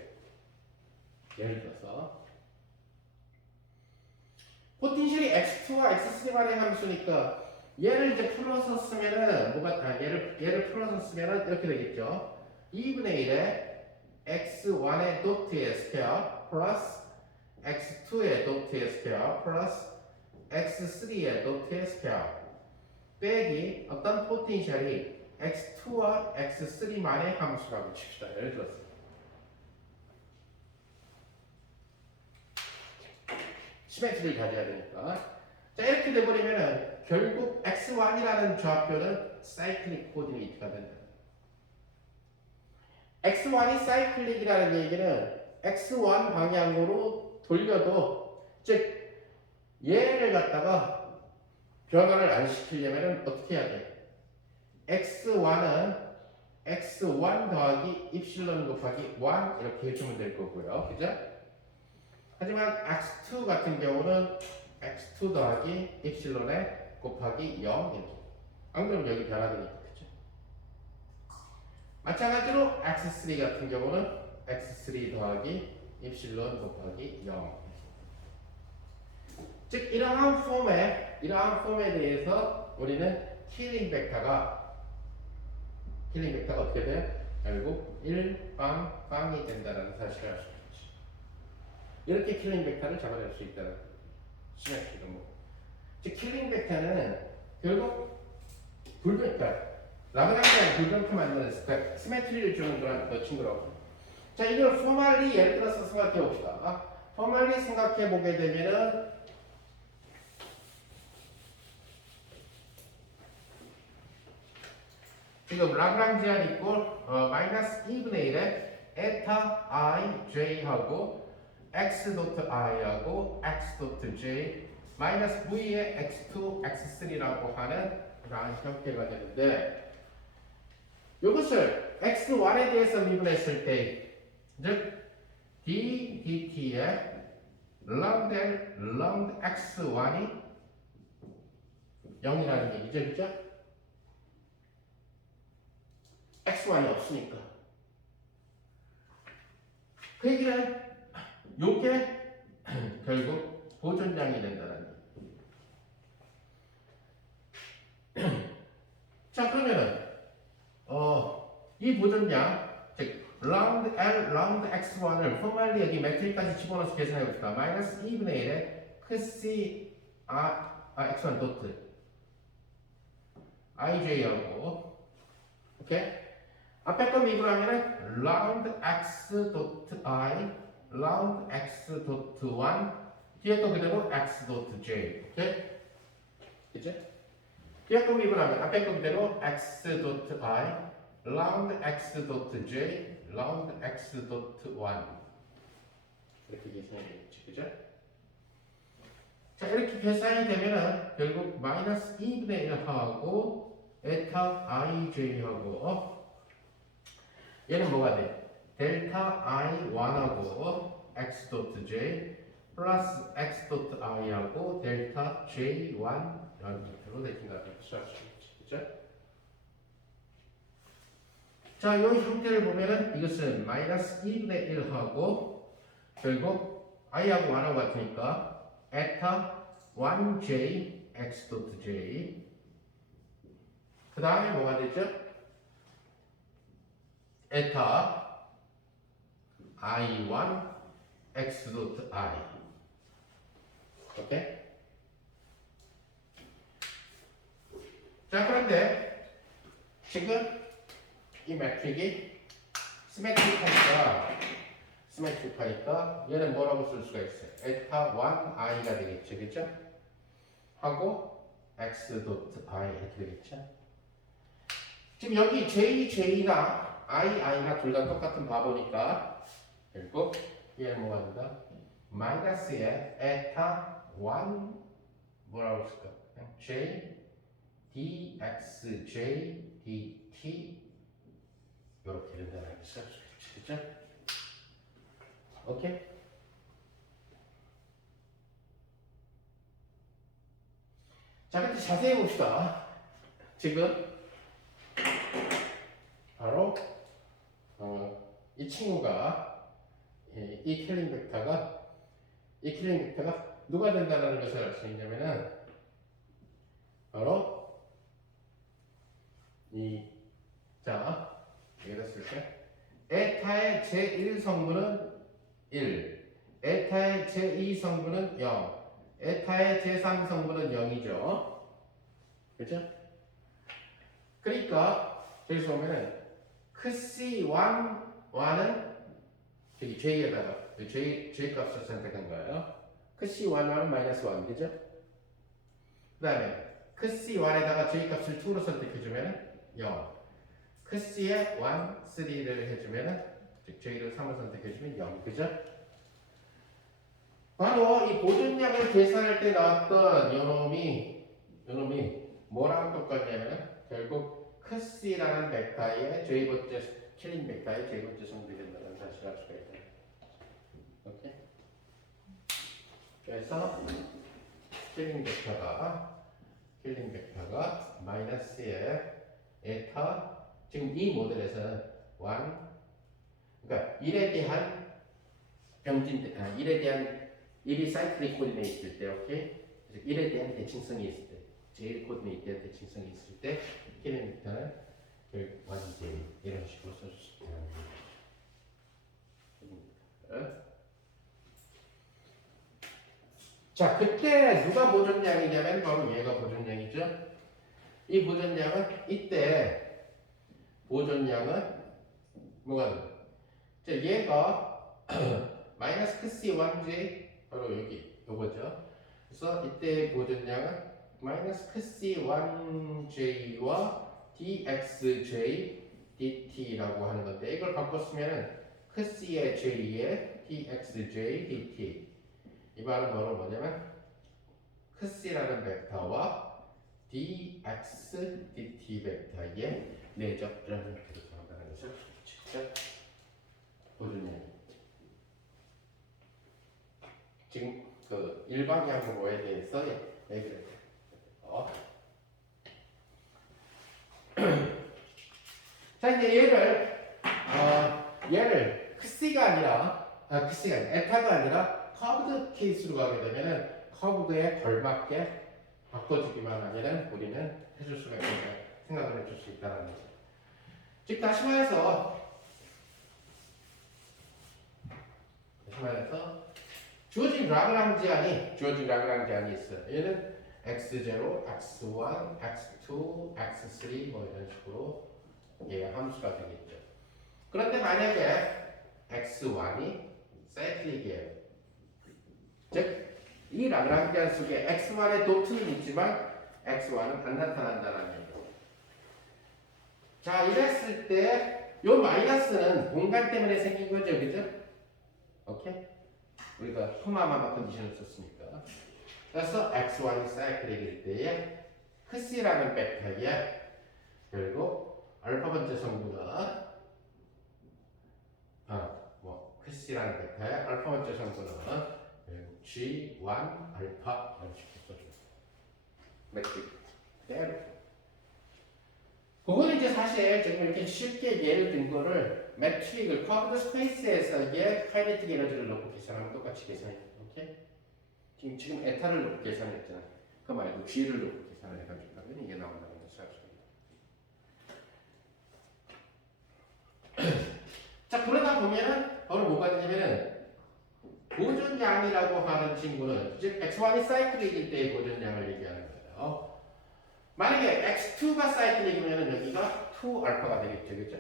예를 들어서 포텐셜이 x2와 x3만의 함수니까 얘를 이제 풀어서 쓰면은 얘를 풀어서 쓰면은 이렇게 되겠죠. 2분의 1에 x1의 도트의 스퀘어 플러스 x2의 도트의 스퀘어 플러스 x3의 도트의 스퀘어 빼기 어떤 포텐셜이 x2와 x3만의 함수라고 칩시다. 예를 들어서 시메트리를 가져야 되니까 자 이렇게 돼버리면은 결국 x1이라는 좌표는 사이클릭 코디네이트가 된다. x1이 사이클릭이라는 얘기는 x1 방향으로 돌려도 즉 얘를 갖다가 변화를 안 시키려면 어떻게 해야 돼? x1은 x1 더하기 입실론 곱하기 1 이렇게 해주면 될 거고요. 그죠? 하지만 x2 같은 경우는 x2 더하기 입실론에 곱하기 0 이렇게. 안 그러면 여기 변화되니까. 그죠? 마찬가지로 x3 같은 경우는 x3 더하기 입실론 곱하기 0 즉 이러한 폼에 대해서 우리는 킬링 벡터가 어떻게 돼요? 결국 1빵이 된다는 사실을 알 수 있지. 이렇게 킬링 벡터를 잡아낼 수 있다는 시메트리 뭐. 즉 킬링 벡터는 결국 라그랑지안 불변표 만드는 시메트리를 주는 그런 친구라고. 자 이걸 포멀리 예를 들어서 생각해 봅시다. 포멀리 생각해 보게 되면은 지금 라그랑지안 이꼴 마이너스 2분의 1에 에타 i j하고 x 도트 i하고 x 도트 j 마이너스 v의 x2 x3라고 하는 그런 형태가 되는데 이것을 x1에 대해서 미분했을 때 즉 d dt의 lambda x1이 0이라는 얘기죠. 그죠? x1이 없으니까. 그 얘기는 요게 결국 보존량이 된다는 얘기. 자, 그러면은 이 보존량, 즉 라운드 L, 라운드 X1을 포멀리 여기 매트릭까지 집어넣어서 계산해 봅시다. 마이너스 2분의 1에 크C X1 도트 IJ하고, 오케이? 앞에 거 미분하면은 라운드 X 도트 I, 라운드 X 도트 1, 뒤에 거 그대로 X 도트 J, 오케이? 그치? 뒤에 거 미분하면 앞에 거 그대로 X 도트 I, 라운드 X 도트 J, 라운드 X 도트 1 이렇게 계산이 되겠지, 그죠? 자, 이렇게 계산이 되면은 결국 마이너스 2분의 1하고 에타 IJ하고 얘는 뭐가 돼? 델타 I1하고 X 도트 J 플러스 X 도트 I하고 델타 J1 이런 형태로 되신다. 그죠? 자, 이 형태를 보면은 이것은 마이너스 2분의 1하고 결국 I하고 1하고 같으니까 에타 1J X 도트 J 그 다음에 뭐가 되죠? 에타 I1 X 도트 I 오케이? 자, 그런데 지금 이 매트릭이 시메트릭하니까 얘는 뭐라고 쓸 수가 있어요? 에타 1i가 되겠죠, 그렇죠? 하고 x 도트 i 이렇게 되겠죠? 지금 여기 j나 i나 둘 다 똑같은 바보니까 결국 얘는 뭐가 된다? 마이너스에 에타 1 뭐라고 쓸까? j dxj dt 이렇게 된다는 거죠. 그렇죠? 오케이? 자, 근데 자세히 봅시다. 지금 바로 이 친구가 이 킬링 벡터가 누가 된다는 것을 알 수 있냐면은 바로 자, 여기다 쓸게. 에타의 제1성분은 1, 에타의 제2성분은 0, 에타의 제3성분은 0이죠. 그죠? 그러니까 여기서 보면은 크C1은 여기 J에다가 J 값을 선택한 거예요. 크C1은 마이너스 1, 그죠? 그 다음에 크C1에다가 J 값을 2로 선택해주면 0. 크C에 1, 3를 해주면은 즉 J를 3을 선택해주면 0, 그죠? 바로 이 보존량을 계산할 때 나왔던 요놈이 뭐랑 똑같냐면은 결국 크C라는 벡터의 J번째 킬링 벡터의 J번째 성분이 된다는 사실을 알 수가 있다. 오케이? 그래서 킬링 벡터가 마이너스에 에타 지금 이 모델에서는 1 그러니까 1에 대한 일에 대한 1이 사이클릭 코디네이트일 때, 오케이? 1에 대한 대칭성이 있을 때, 제일 코디네이트에 대한 대칭성이 있을 때, 킬링 벡터는 1J 이런 식으로 써줄 수 있다는 거예요. 자, 그때 누가 보존량이냐면 바로 얘가 보존량이죠. 이 보존량은 이때 보존량은 뭐가 돼? 자, 얘가 마이너스 크C1j 바로 여기 요거죠. 그래서 이때 보존량은 마이너스 크C1j와 dxj dt라고 하는 건데 이걸 바꿨으면은 크C의 j에 dxj dt 이 말은 뭐냐면 크C라는 벡터와 dx dt 벡터의 내적이라는 형태로 나온다는 것을 직접 보존량. 지금 그 일방향으로에 대해서 얘기를 해요. 자, 이제 얘를 크C가 아니라 에타가 아니라 커브드 케이스로 가게 되면은 커브드에 걸맞게 바꿔주기만 하면은 우리는 해줄 수가 있습니다. 생각을 해줄 수 있다는 거죠. 즉 다시 말해서 주어진 라그랑지안이 있어요. 얘는 x0, x1, x2, x3 뭐 이런 식으로 얘가 함수가 되겠죠. 그런데 만약에 x1이 사이클릭이에요. 즉 이 라그랑지안 속에 x1의 도트는 있지만 x1은 안 나타난다는 얘기예요. 자, 이랬을 때 이 마이너스는 공간 때문에 생긴 거죠, 그죠? 오케이? 우리가 흠마마 컨디션을 썼으니까. 그래서 x1이 사이클릭일 때에 크시라는 벡터에 결국 알파 번째 성분은 크시라는 벡터에 알파 번째 성분은 G1 알파 이런 식으로 써줘요. 매트릭 그대로. 그거는 이제 사실 지금 이렇게 쉽게 예를 든 거를 매트릭을 커브드 스페이스에서의 카이네틱 에너지를 놓고 계산하면 똑같이 계산해요. 오케이? 지금 에타를 놓고 계산했잖아. 그 말고 G를 놓고 계산을 해가지고 하면 이게 나온다는 것을 알 수 있다. 자, 그러다 보면은 바로 뭐가 되냐면은 보존량이라고 하는 친구는 즉 x1이 사이클릭일 때의 보존량을 얘기하는 거예요. 만약에 x2가 사이클릭이면 여기가 2알파가 되겠죠, 그죠?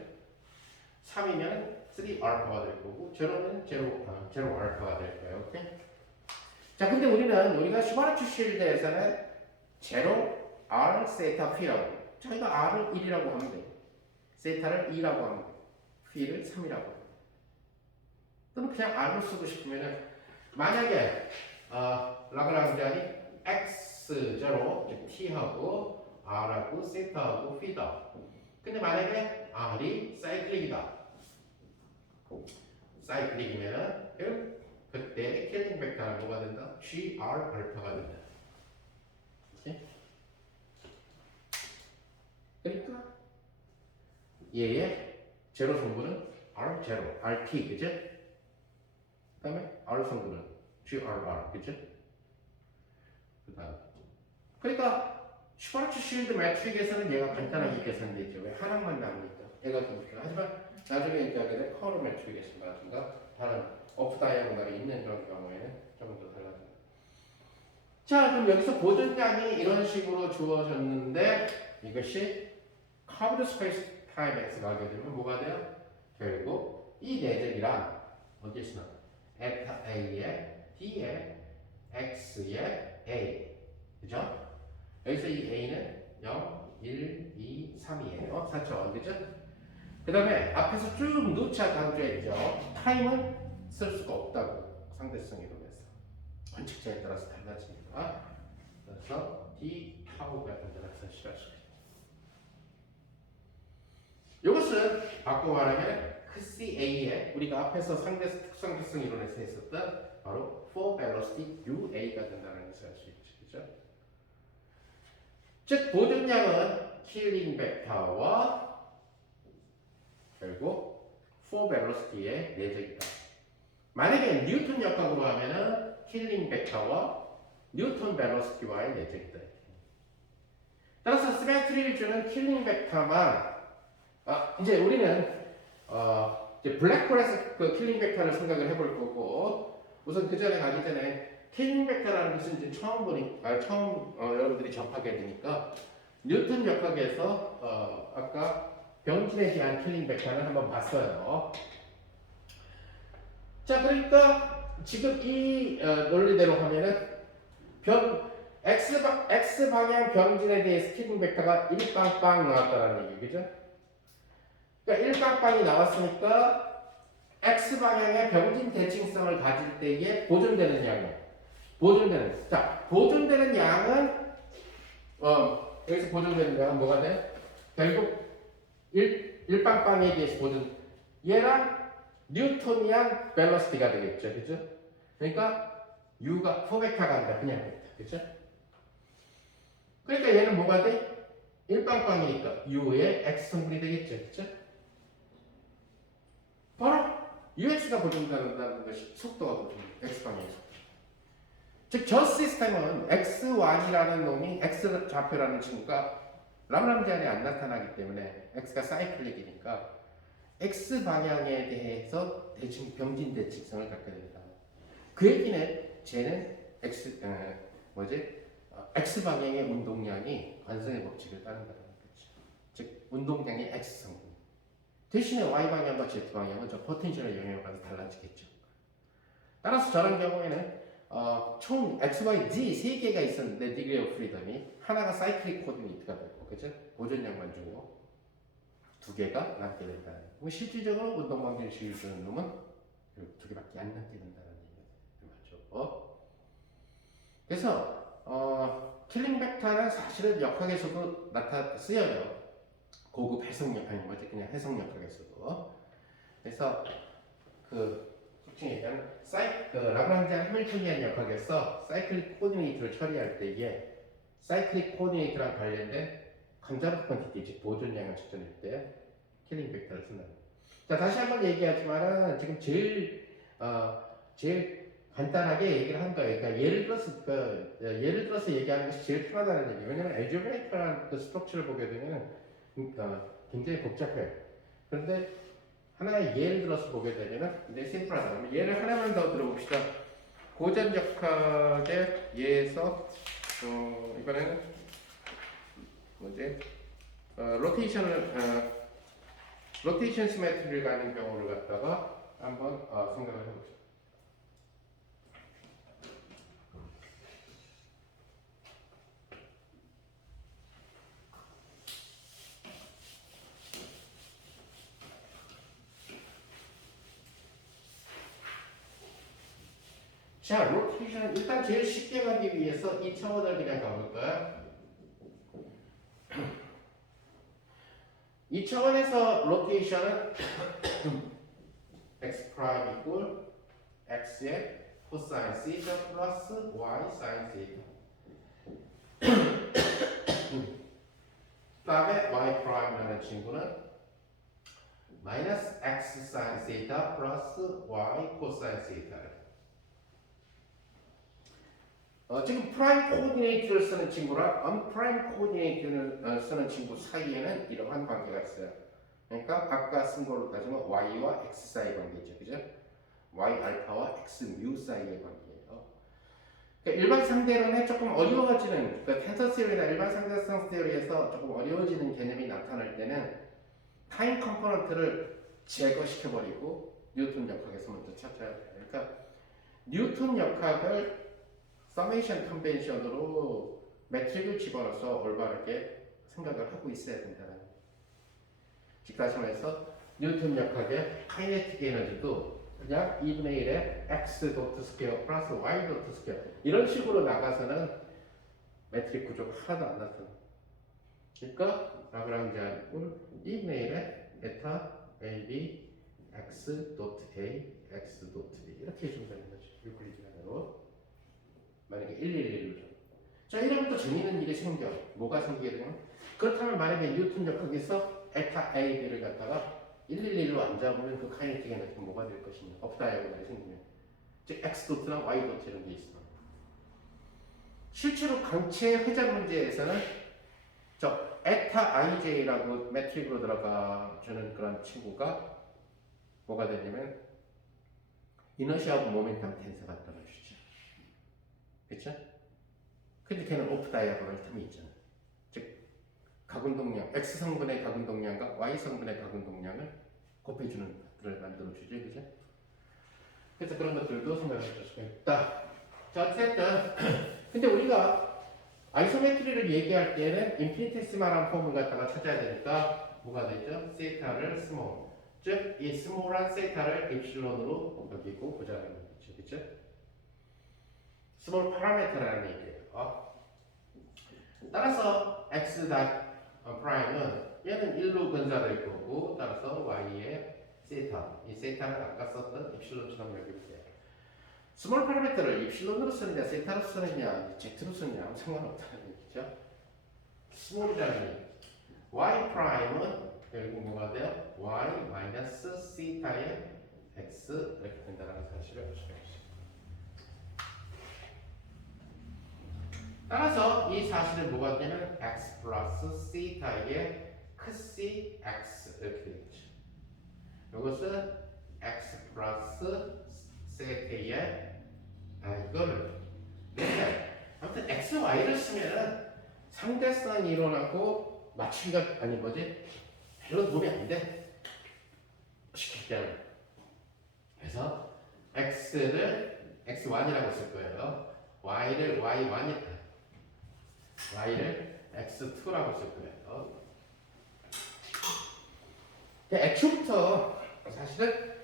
3이면 3알파가 될 거고, 0는 0알파가 될 거예요. 오케이? 자, 근데 우리가 슈바르츠 쉴드에서는 0, R, 세타, P라고. 자, 이거 R을 1이라고 하면 돼요. 세타를 2라고 하면 돼요. P를 3이라고 하면 돼요. 또는 그냥 R을 쓰고 싶으면은 만약에 라그랑지안이 X0, T하고 R하고 세타하고 P다. 근데 만약에 R이 사이클릭이다. 사이클릭이면은 그때 킬링 벡터는 뭐가 된다? GR 알파가 된다. 오케이? 그러니까 얘의 제로 성분은 R0, RT, 그죠? 그 다음에 R 성분은 GRR, 그죠? 그 다음. 그러니까 슈바르츠 쉴드 매트릭에서는 얘가 간단하게 계산되죠. 왜 하나만 나오니까. 얘가 좀 그렇죠. 하지만 나중에 이제 하게 커널 매트릭에서라든가 다른 오프 다이아곤날이 있는 그런 경우에는 좀 더 달라집니다. 자, 그럼 여기서 보존량이 이런 식으로 주어졌는데 이것이 커브드 스페이스 타임 x가 하게 되면 뭐가 돼요? 결국 이 내적이란 어디서 나와요? 에타 a에 d에 x에 a, 그죠? 여기서 이 a는 0, 1, 2, 3이에요. 4천, 그죠? 그 다음에 앞에서 쭉 누차 강조했죠. 타임은 쓸 수가 없다고. 상대성 이론에서. 원칙자에 따라서 달라집니다. 그래서 d 타우가 단전학사 실할 수가 있죠. 이것은 바꿔 말하면 CA에 우리가 앞에서 특성대성 이론에서 했었던 바로 for velocity UA가 된다는 것을 알 수 있죠. 그죠? 즉 보존량은 킬링 벡터와 결국 for velocity의 내적이다. 만약에 뉴턴 역학으로 하면은 킬링 벡터와 뉴턴 벨로시티와의 내적이다. 따라서 시메트리를 주는 킬링 벡터만 이제 우리는 이제 블랙홀에서 그 킬링 벡터를 생각을 해볼 거고 우선 그 전에 가기 전에 킬링 벡터라는 것은 이제 처음 여러분들이 접하게 되니까 뉴턴 역학에서 아까 병진에 대한 킬링 벡터를 한번 봤어요. 자, 그러니까 지금 이 논리대로 하면은 X 방향 병진에 대해 킬링 벡터가 1빵빵 나왔다는 얘기, 그죠? 그러니까 1빵빵이 나왔으니까 X 방향의 병진 대칭성을 가질 때에 보존되는 양이에요. 보존되는 양은 여기서 보존되는 양은 뭐가 돼? 결국 1빵빵에 대해서 얘랑 뉴토니안 벨로시티가 되겠죠, 그죠? 그러니까 U가 포벡터가 아니라 그냥 벡터, 그죠? 그러니까 얘는 뭐가 돼? 1빵빵이니까 U의 X 성분이 되겠죠, 그죠? 바로 UX가 보존된다는 것이 속도가 보존, X방향의 속도. 즉, 저 시스템은 X1이라는 놈이 X 좌표라는 친구가 라그랑지 제한이 안 나타나기 때문에 x가 사이클릭이니까 x 방향에 대해서 병진 대칭성을 갖게 됩니다. 그 얘기는 쟤는 x 방향의 운동량이 관성의 법칙을 따른다는 거죠. 즉 운동량이 x 성분. 대신에 y 방향과 z 방향은 저 포텐셜의 영향을 받아서 달라지겠죠. 따라서 저런 경우에는 총 x, y, z 세 개가 있었는데 디그리 오브 프리덤이 하나가 사이클릭 코디네이트가 되고, 그죠? 보존량만 주고 두 개가 남게 된다는. 실질적으로 운동 방정식을 주는 놈은 두 개밖에 안 남게 된다는 얘기죠. 그래서 킬링 벡터는 사실은 역학에서도 쓰여요. 고급 해석력 아니 뭐지 그냥 해석력학에서도. 그래서 솔직히 얘기하면 라그랑지안 해밀토니안 역학에서 사이클릭 코디네이트를 처리할 때 이게 사이클릭 코디네이트랑 관련된 감자로 퀀티티 즉 보존량을 측정할 때 킬링 벡터를 쓴다. 자 다시 한번 얘기하지만은 지금 제일 간단하게 얘기를 한 거예요. 그러니까 예를 들어서 얘기하는 것이 제일 편하다는 얘기예요. 왜냐면 알제브레이크라는 스트럭처를 보게 되면 굉장히 복잡해요. 그런데 하나의 예를 들어서 보게 되면 이제 심플하다. 예를 하나만 더 들어봅시다. 고전역학의 예에서 이번에는 로테이션 시메트리를 가는 경우를 갖다가 한번 생각을 해봅시다. 자, 로테이션 일단 제일 쉽게 가기 위해서 이 차원을 그냥 가볼까요? 이 차원에서 로테이션은 x 프라임 이꼴 x의 코사인 시타 플러스 y 사인 시타. 그 다음에 y 프라임이라는 친구는 마이너스 x 사인 시타 플러스 y 코사인 시타를. 지금 프라임 코디네이트를 쓰는 친구랑 언프라임 코디네이트를 쓰는 친구 사이에는 이러한 관계가 있어요. 그러니까 아까 쓴 걸로 따지면 y와 x 사이의 관계죠, 그죠? y 알파와 x 뮤 사이의 관계예요. 그러니까 일반 상대론에 조금 어려워지는, 그러니까 텐서 시리나 일반 상대성 시리에서 조금 어려워지는 개념이 나타날 때는 타임 컴포넌트를 제거시켜버리고 뉴턴 역학에서 먼저 찾아야 돼요. 그러니까 뉴턴 역학을 서메이션 컨벤션으로 매트릭을 집어넣어서 올바르게 생각을 하고 있어야 된다는. 즉 다시 말해서 뉴턴 역학의 카이네틱 에너지도 그냥 2분의 1의 x 도트 스퀘어 플러스 y 도트 스퀘어 이런 식으로 나가서는 매트릭 구조가 하나도 안 나타나. 그러니까 라그랑지안은 2분의 1의 베타 ab x 도트 a x 도트 b 이렇게 해주면 되는 거죠. 유클리드간으로. 만약에 111로. 자, 이러면 또 재미있는 일이 생겨. 뭐가 생기게 되면? 그렇다면 만약에 뉴턴 역학에서 에타 AB를 갖다가 111로 안 잡으면 그 카이네틱 에너지가 뭐가 될 것이냐. 업다이아고널이 생기면. 즉, X도트나 Y도트 이런 게 있어. 실제로 강체 회전 문제에서는 저 에타 IJ라고 매트릭으로 들어가주는 그런 친구가 뭐가 되냐면 이너시아 오브 모멘텀 텐서가 들어가주죠. 그렇죠? 근데 걔는 오프 다이아고널 텀이 있잖아. 즉 각운동량, x 성분의 각운동량과 y 성분의 각운동량을 곱해주는 것들을 만들어주죠, 그죠? 그래서 그런 것들도 생각해 줄 수가 있다. 자, 어쨌든 근데 우리가 아이소메트리를 얘기할 때는 인피니테시말한 폼을 갖다가 찾아야 되니까 뭐가 되죠? 세타를 스몰, 즉 이 스몰한 세타를 입실론으로 여기고 보자는 거죠, 그죠? 스몰 파라메터라는 얘기예요. 따라서 x 프라임은 얘는 1로 근사될 거고 따라서 y의 세타, 이 세타는 아까 썼던 입실론처럼 여기면 돼요. 스몰 파라메터를 입실론으로 쓰느냐 세타로 쓰느냐 z로 쓰느냐 상관없다는 얘기죠. 스몰이라는 얘기. y 프라임은 결국 뭐가 돼요? y 마이너스 세타의 x 이렇게 된다는 사실을 알 수가 있어요. 따라서 이 사실은 뭐가 되냐면 x 플러스 시타의 크시 x 이렇게 되겠죠. 이것은 x 플러스 세타의 이거를 아무튼 x, y를 쓰면은 상대성 이론하고 맞추기가 아니 뭐지? 별로 도움이 안 돼. 쉽게 얘기하면. 그래서 x를 x1이라고 쓸 거예요. y를 x2라고 쓸 거예요. 애초부터 사실은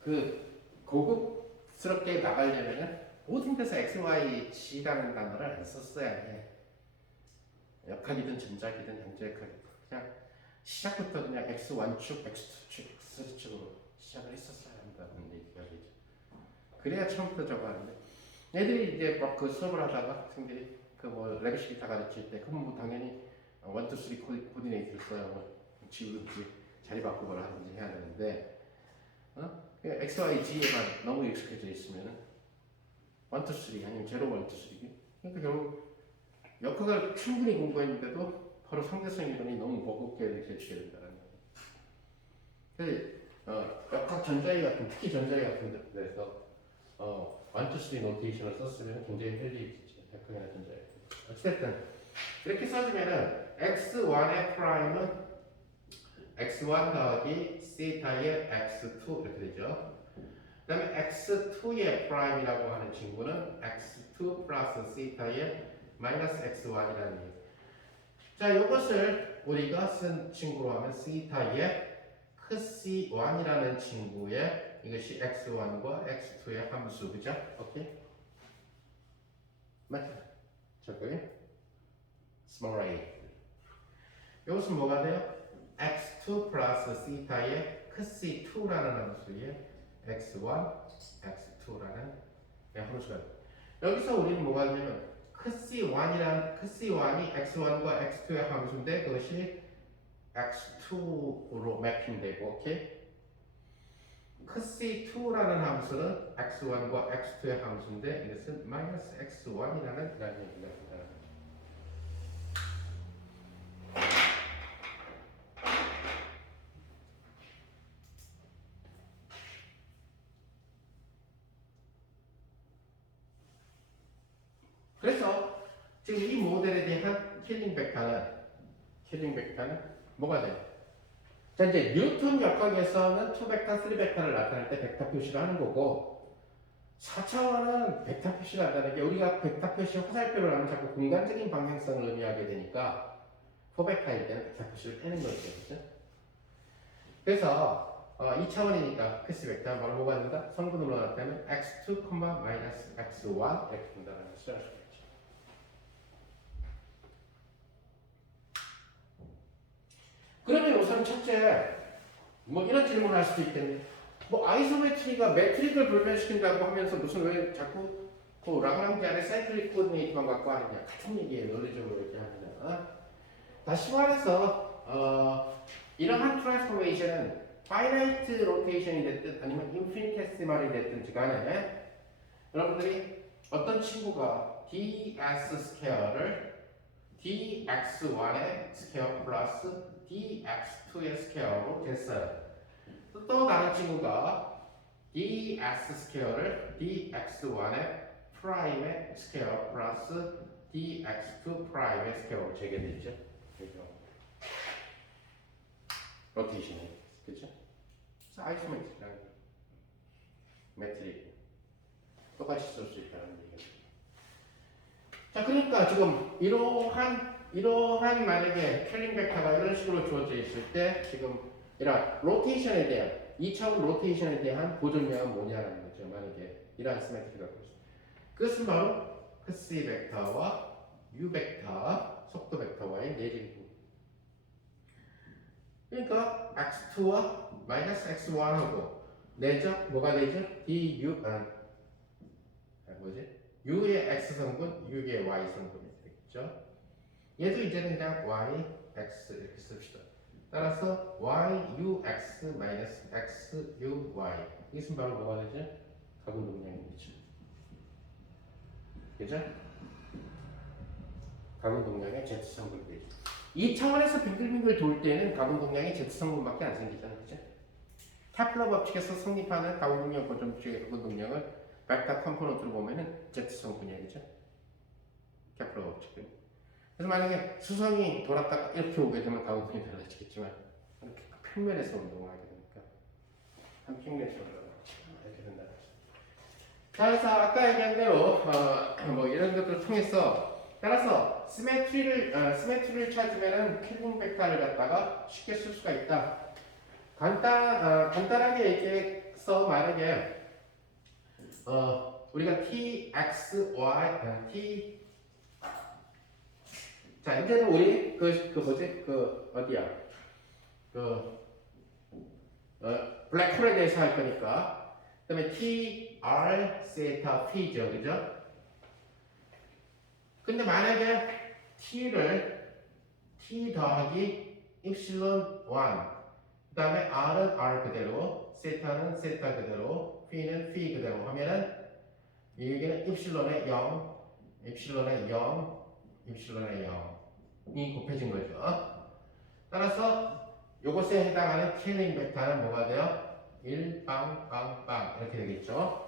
그 고급스럽게 나가려면은 모든 데서 x, y, g라는 단어를 안 썼어야 해. 역학이든 전작이든 양자역학이든 그냥 시작부터 그냥 x1축, x2축, x3축으로 시작을 했었어야 한다는 얘기가 되죠. 그래야 처음부터 저거 하는데 애들이 이제 막 그 수업을 하다가 학생들이 그 뭐 레빗 기타 가르칠 때 그럼 뭐 당연히 1, 2, 3 코디네이트를 써야 뭐 지우든지 자리 바꾸거나 하든지 해야 되는데 X, Y, G에만 너무 익숙해져 있으면은 1, 2, 3 아니면 0, 1, 2, 3 그러니까 결국 역학을 충분히 공부했는데도 바로 상대성 이론이 너무 버겁게 느껴지게 된다는 거예요. 역학 전자기 같은 특히 전자기 같은 데서 1, 2, 3 노테이션을 썼으면 굉장히 편리해지죠. 역학이나 전자기. 어쨌든 이렇게 써주면은 x1의 프라임은 x1 더하기 세타의 x2 이렇게 되죠. 그 다음에 x2의 프라임이라고 하는 친구는 x2 플러스 세타의 마이너스 x1이라는 얘기. 자, 이것을 우리가 쓴 친구로 하면 세타의 c1이라는 친구의 이것이 x1과 x2의 함수, 그죠? 오케이? 맞죠? 저거요? small a. 이것은 뭐가 돼요? x2 플러스 시타의 c2라는 함수의 x1, x2라는 함수가 돼요. 여기서 우리는 뭐가 되냐면 c1이 x1과 x2의 함수인데 그것이 x2로 매핑되고, 오케이? c2라는 함수는 x1과 x2의 함수인데 이것은 마이너스 x1이라는 얘기입니다. 그래서 지금 이 모델에 대한 킬링 벡터는 뭐가 돼요? 자, 이제 뉴턴 역학에서는 2벡터, 3벡터를 나타낼 때 벡터 표시를 하는 거고 4차원은 벡터 표시를 한다는 게 우리가 벡터 표시 화살표를 하면 자꾸 공간적인 방향성을 의미하게 되니까 4벡터일 때는 벡터 표시를 떼는 거죠. 그렇죠? 그래서 2차원이니까 크스 벡터 바로 뭐가 된다? 성분으로 나타내면 x2, 마이너스 x1 이렇게 된다는 것을 알 수가 있죠. 그러면 우선 첫째, 뭐 이런 질문을 할 수도 있겠네. 뭐 아이소메트리가 매트릭을 불변시킨다고 하면서 무슨 왜 자꾸 그 라그랑지 안에 사이클릭 코디네이트만 갖고 하느냐. 같은 얘기예요. 논리적으로 이렇게 하느냐. 다시 말해서 이러한 트랜스포메이션은 파이나이트 로테이션이 됐든 아니면 인피니테시말이 됐든지 간에 여러분들이 어떤 친구가 ds 스퀘어를 dx1의 스퀘어 플러스 dx2의 스퀘어로 됐어요. 또 다른 친구가 ds 스퀘어를 dx1의 프라임의 스퀘어 플러스 dx2 프라임의 스퀘어로 재개되죠. 그죠? 로테이션이 그렇죠? 아이소메트릭이라는 매트릭 똑같이 쓸 수 있다는 얘기죠. 자, 그러니까 지금 이러한 만약에 캘링 벡터가 이런 식으로 주어져 있을 때 지금 이런 로테이션에 대한 2차원 로테이션에 대한 보존량은 뭐냐라는 거죠. 만약에 이러한 시메트리가 보죠. 그것은 바로 c 벡터와 u 벡터, 속도 벡터와의 내진구. 그러니까 x2와 마이너스 x1하고 내적 뭐가 되죠? du 뭐지? u의 x 성분, u의 y 성분이 되겠죠. 얘도 이제는 그냥 y, x 이렇게 씁시다. 따라서 y, u, x 마이너스 x, u, y 이것은 바로 뭐가 되죠? 가분 동량이죠. 그죠? 가공 동량의 Z성분 빼기. 이 차원에서 빙글빙글 돌 때는 가공 동량이 Z성분밖에 안 생기잖아요. 그죠? 케플러 법칙에서 성립하는 가공 동량 고정 법칙의 가공 동량을 벡터 컴포넌트로 보면은 Z성분이야. 그죠? 케플러 법칙. 그래서 만약에 수성이 돌았다가 이렇게 오게 되면 가공 동량이 달라지겠지만 이렇게 평면에서 운동을 하게 되니까 한 평면에서 이렇게 된다. 따라서 아까 얘기한 대로 뭐 이런 것들을 통해서 따라서 시메트리를 찾으면은 켈빈 벡터를 갖다가 쉽게 쓸 수가 있다. 간단하게 얘기해서 만약에 우리가 t, x, y, 자 이제는 우리 어디야 블랙홀에 대해서 할 거니까 그다음에 t, r, 세타, p죠, 그죠? 근데 만약에 t 더하기 입실론 1 그 다음에 r은 r 그대로 세타는 세타 그대로 p는 phi 그대로 하면은 여기는 입실론의 0 입실론의 0 입실론의 0이 곱해진 거죠. 따라서 요것에 해당하는 킬링 벡터는 뭐가 돼요? 1빵빵빵 이렇게 되겠죠.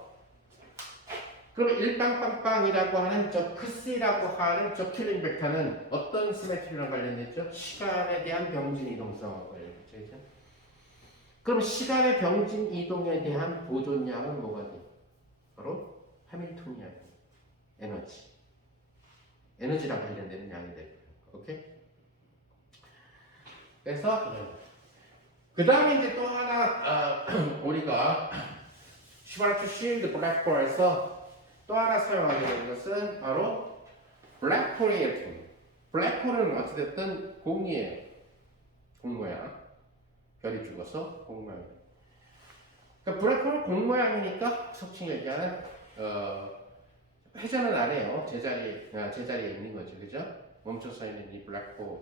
그럼 1빵빵빵이라고 하는 저 크스라고 하는 저 킬링 벡터는 어떤 시메트리랑 관련됐죠? 시간에 대한 병진 이동성하고 관련됐죠. 그럼 시간의 병진 이동에 대한 보존량은 뭐가 돼? 바로 해밀턴양 에너지랑 관련되는 양이 되고요. 오케이? 그래서 그 다음에 이제 또 하나 우리가 슈바르트-쉴드 블랙홀에서 또 하나 사용하게 되는 것은 바로 블랙홀이에요. 블랙홀은 어찌됐든 공이에요. 공 모양. 별이 죽어서 공 모양. 그러니까 블랙홀은 공 모양이니까 속칭 얘기하는 회전은 안 해요. 제자리에 있는 거죠. 그죠? 멈춰서 있는 이 블랙홀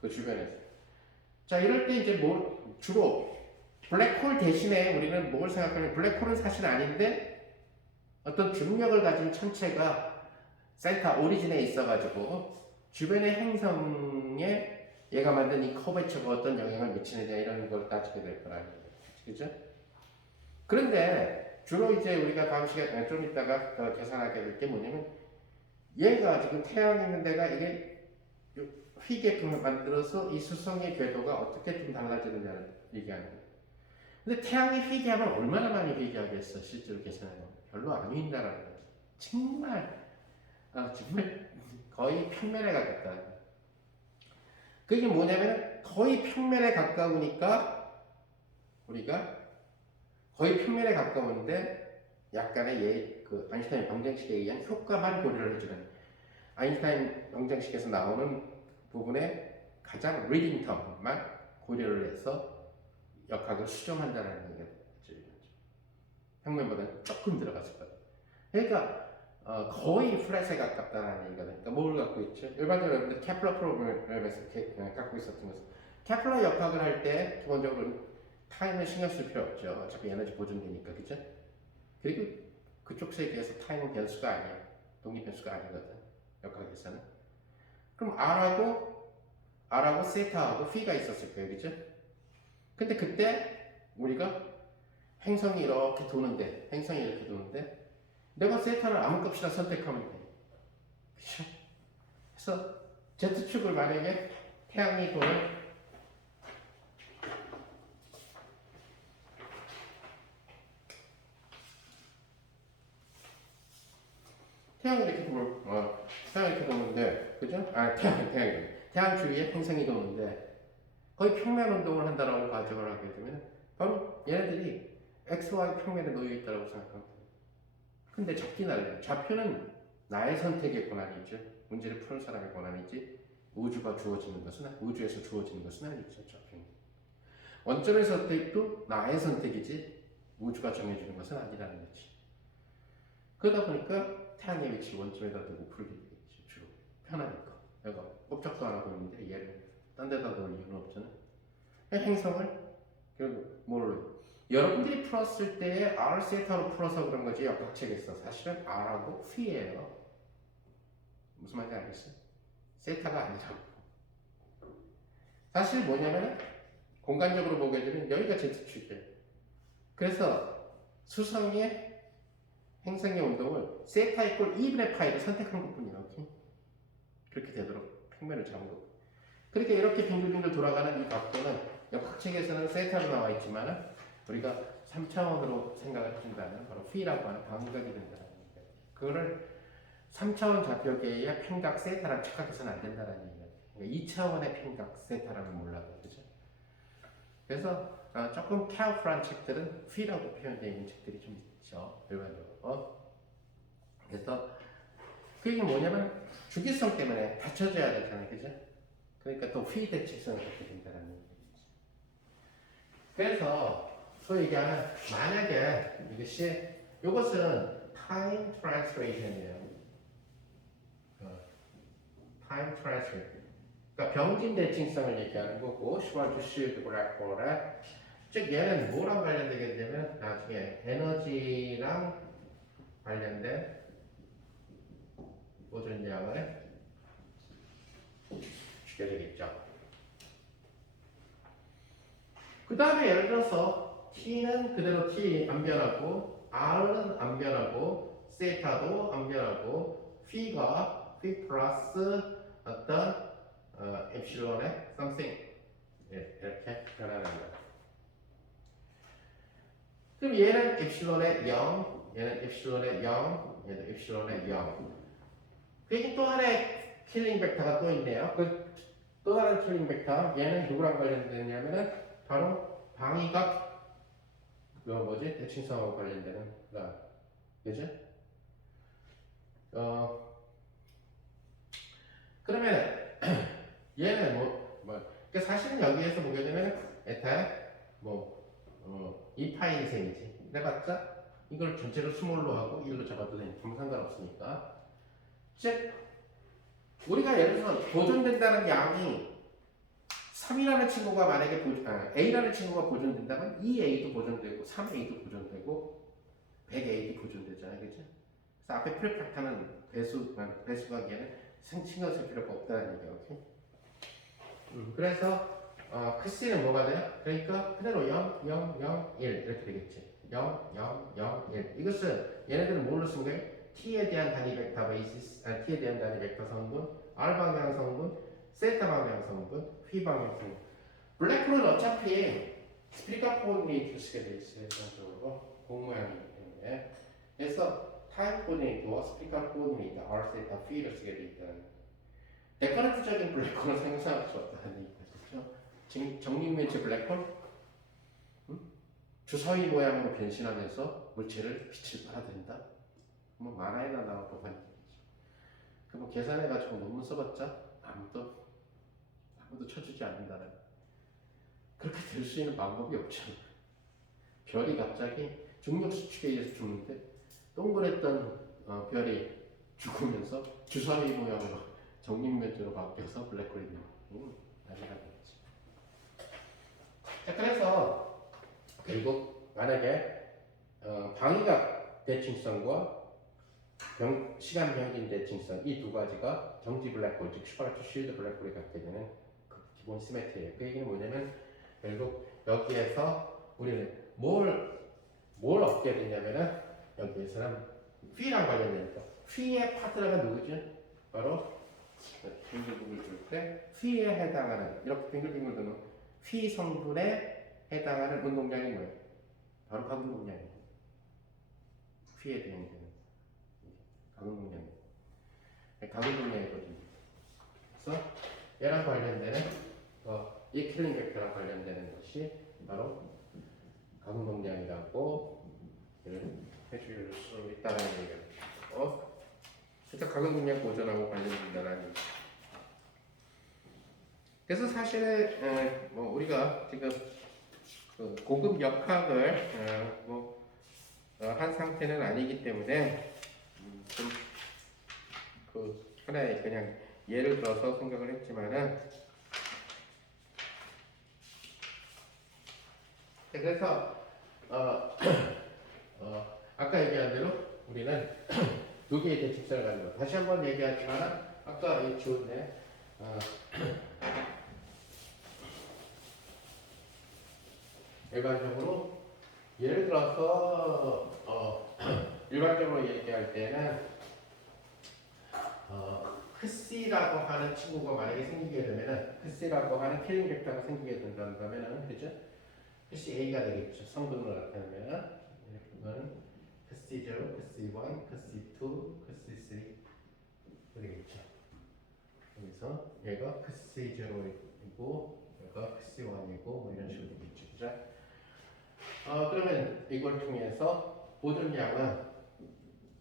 그 주변에서. 자, 이럴 때 이제 주로 블랙홀 대신에 우리는 뭘 생각하면 블랙홀은 사실 아닌데 어떤 중력을 가진 천체가 센터 오리진에 있어가지고 주변의 행성에 얘가 만든 이 커베처가 어떤 영향을 미치느냐 이런 걸 따지게 될 거라는 거죠. 그죠? 그런데 주로 이제 우리가 다음 시간에 좀 이따가 더 계산하게 될 게 뭐냐면 얘가 지금 태양이 있는 데가 이게 휘계품을 만들어서 이 수성의 궤도가 어떻게 좀 달라지느냐를 얘기하는 거예요. 근데 태양이 휘계하면 얼마나 많이 휘계하겠어 실제로 계산해보면 별로 안 휘인다라는 거죠. 정말 거의 평면에 가깝다. 그게 뭐냐면 거의 평면에 가까우니까 우리가 거의 평면에 가까운데 약간의 그 아인슈타인 방정식에 의한 효과만 고려를 해주는 아인슈타인 방정식에서 나오는 부분에 가장 리딩 텀만 고려를 해서 역학을 수정한다는 얘기가 되죠. 평면보다는 조금 들어갔을 거예요. 그러니까 거의 플랫에 가깝다는 얘기가 되니까 뭘 갖고 있죠? 일반적으로 여러분들 케플러 프로그램에서 갖고 있었던 것은 케플러 역학을 할 때 기본적으로 타임을 신경 쓸 필요 없죠. 어차피 에너지 보존되니까, 그죠? 그리고 그쪽 세계에서 타임은 변수가 아니야. 독립 변수가 아니거든. 역학에서는. 그럼 R하고 세타하고 P가 있었을 거예요, 그죠? 근데 그때 우리가 행성이 이렇게 도는데 내가 세타를 아무 값이나 선택하면 돼. 그쵸? 그래서 Z축을 만약에 태양이 도는 태양이 이렇게 도는데, 그죠? 태양 주위에 행성이 도는데, 거의 평면 운동을 한다라고 가정을 하게 되면, 바로 얘네들이 XY 평면에 놓여 있다고 생각하면 돼요. 근데 좌표는 나의 선택의 권한이죠. 문제를 푸는 사람의 권한이지, 우주에서 주어지는 것은 아니죠, 좌표는. 원점의 선택도 나의 선택이지, 우주가 정해주는 것은 아니라는 거지. 그러다 보니까, 태양의 위치 원점에다 두고 풀게 되겠죠. 주로 편하니까. 내가 꼼짝도 안 하고 있는데 얘를 딴 데다 놓을 이유는 없잖아. 행성을 여러분들이 풀었을 때에 R 세타로 풀어서 그런 거지 역학책에서 사실은 R하고 P예요. 무슨 말인지 알겠어요? 세타가 아니라고. 사실 뭐냐면 공간적으로 보게 되면 여기가 Z축이에요. 그래서 수성의 행성의 운동을 세타 이꼴 2분의 파이를 선택한 것뿐이에요. 그렇게 되도록 평면을 잡은 거고. 그러니까 이렇게 빙글빙글 돌아가는 이 각도는 역학책에서는 세타로 나와 있지만 우리가 3차원으로 생각을 해준다면 바로 P라고 하는 방각이 된다는 얘기예요. 그거를 3차원 좌표계의 평각 세타랑 착각해서는 안 된다는 얘기예요. 그러니까 2차원의 평각 세타라는 몰라도 그죠? 그래서 조금 케어풀한 책들은 P라고 표현되어 있는 책들이 좀 있죠. 일반적으로. 그래서 그게 뭐냐면 주기성 때문에 받쳐줘야 되잖아요. 그죠? 그러니까 또 P 대칭성을 갖게 된다는 얘기죠. 그래서 소위 얘기하는 만약에 이것은 time translation이에요. time translation. 그러니까 병진 대칭성을 얘기하는 거고 슈왈츠쉴드 블랙홀에 즉 얘는 뭐랑 관련되게 되면 나중에 에너지랑 관련된 보존량을 주게 되겠죠. 그 다음에 예를 들어서 T는 그대로 T 안 변하고 R은 안 변하고 세타도 안 변하고 P가 P 플러스 어떤 엡실론의 something 이렇게 변하는 거예요. 그럼 얘는 엡실론의 0, 얘는 엡실론의 0, 얘도 엡실론의 0. 그리고 또 하나의 킬링 벡터가 또 있네요. 또 다른 킬링 벡터 얘는 누구랑 관련되냐면은 바로 방위각 대칭성하고 관련되는 그죠? 그러면 얘는 그러니까 사실은 여기에서 보게 되면 에타의 2파이 셈이지. 그래봤자 이걸 전체로 스몰로 하고 1로 잡아도 되니까 아무 상관없으니까. 즉 우리가 예를 들어서 보존된다는 양이 3이라는 친구가 만약에 A라는 친구가 보존된다면 2A도 보존되고 3A도 보존되고 100A도 보존되잖아요. 그죠? 그래서 앞에 프리팩터는 배수가 얘는 신경 쓸 필요가 없다는 얘기예요. 오케이? 그래서 크씨는 뭐가 돼요? 그러니까 그대로 0, 0, 0, 1 이렇게 되겠지. 0, 0, 0, 1. 이것은 얘네들은 뭘로 쓴 거예요? T에 대한 단위 벡터 베이시스, T에 대한 단위 벡터 성분, R 방향 성분, 세타 방향 성분, P 방향 성분. 블랙홀은 어차피 스피리카 코디네이트를 쓰게 돼 있어요. 전적으로 공모양이기 때문에. 그래서 타임 코디네이트와 스피리카 코디네이트, R, 세타, P를 쓰게 돼 있다는. 데카르트적인 블랙홀을 생성할 수 없다는 얘기죠. 지금 정육면체 블랙홀, 주사위 모양으로 변신하면서 물체를 빛을 빨아들인다. 만화에나 나올 법한 얘기죠. 그럼 계산해가지고 논문 써봤자 아무도 쳐주지 않는다는. 그렇게 될 수 있는 방법이 없잖아. 별이 갑자기 중력 수축에 의해서 죽는데 동그랬던 별이 죽으면서 주사위 모양으로 정육면체로 바뀌어서 블랙홀이 되는 난리가 되겠지. 자, 그래서 결국 만약에 방위각 대칭성과 시간 병진 대칭성 이 두 가지가 정지 블랙홀 즉 슈바르츠쉴드 블랙홀이 갖게 되는 그 기본 시메트리예요. 그 얘기는 뭐냐면 결국 여기에서 우리는 뭘 얻게 되냐면은 여기에서는 P랑 관련되니까 P의 파트너가 누구죠? 바로 빙글빙글 돌 때 P에 해당하는 이렇게 빙글빙글 도는 P 성분에 해당하는 운동량이 뭐예요? 바로 각 운동량이에요. P에 대응되는 각 운동량이에요. 각 운동량이거든요. 그래서 얘랑 관련되는 이 킬링 벡터랑 관련되는 것이 바로 각 운동량이라고 해줄 수 있다는 얘기예요. 그래서 각 운동량 보존하고 관련된다는 얘기. 그래서 사실 우리가 지금 그 고급 역학을 한 상태는 아니기 때문에 좀 그 하나의 그냥 예를 들어서 생각을 했지만은 그래서 아까 얘기한 대로 우리는 두 개의 대칭성을 가지고 다시 한번 얘기하지만 아까 이 주었네 어, 일반적으로 예를 들어서 일반적으로 얘기할 때는 크씨라고 하는 친구가 만약에 생기게 되면은 크씨라고 하는 캐링 벡터가 생기게 된다면은 그죠? 크씨 A가 되겠죠. 성분으로 나타내면은 이건 크씨 0, 크씨 1, 크씨 2, 크씨 3 되겠죠. 여기서 얘가 크씨 0이고 얘가 크씨 1이고 뭐 이런 식으로 되겠죠. 그죠? 그러면 이걸 통해서 보존량은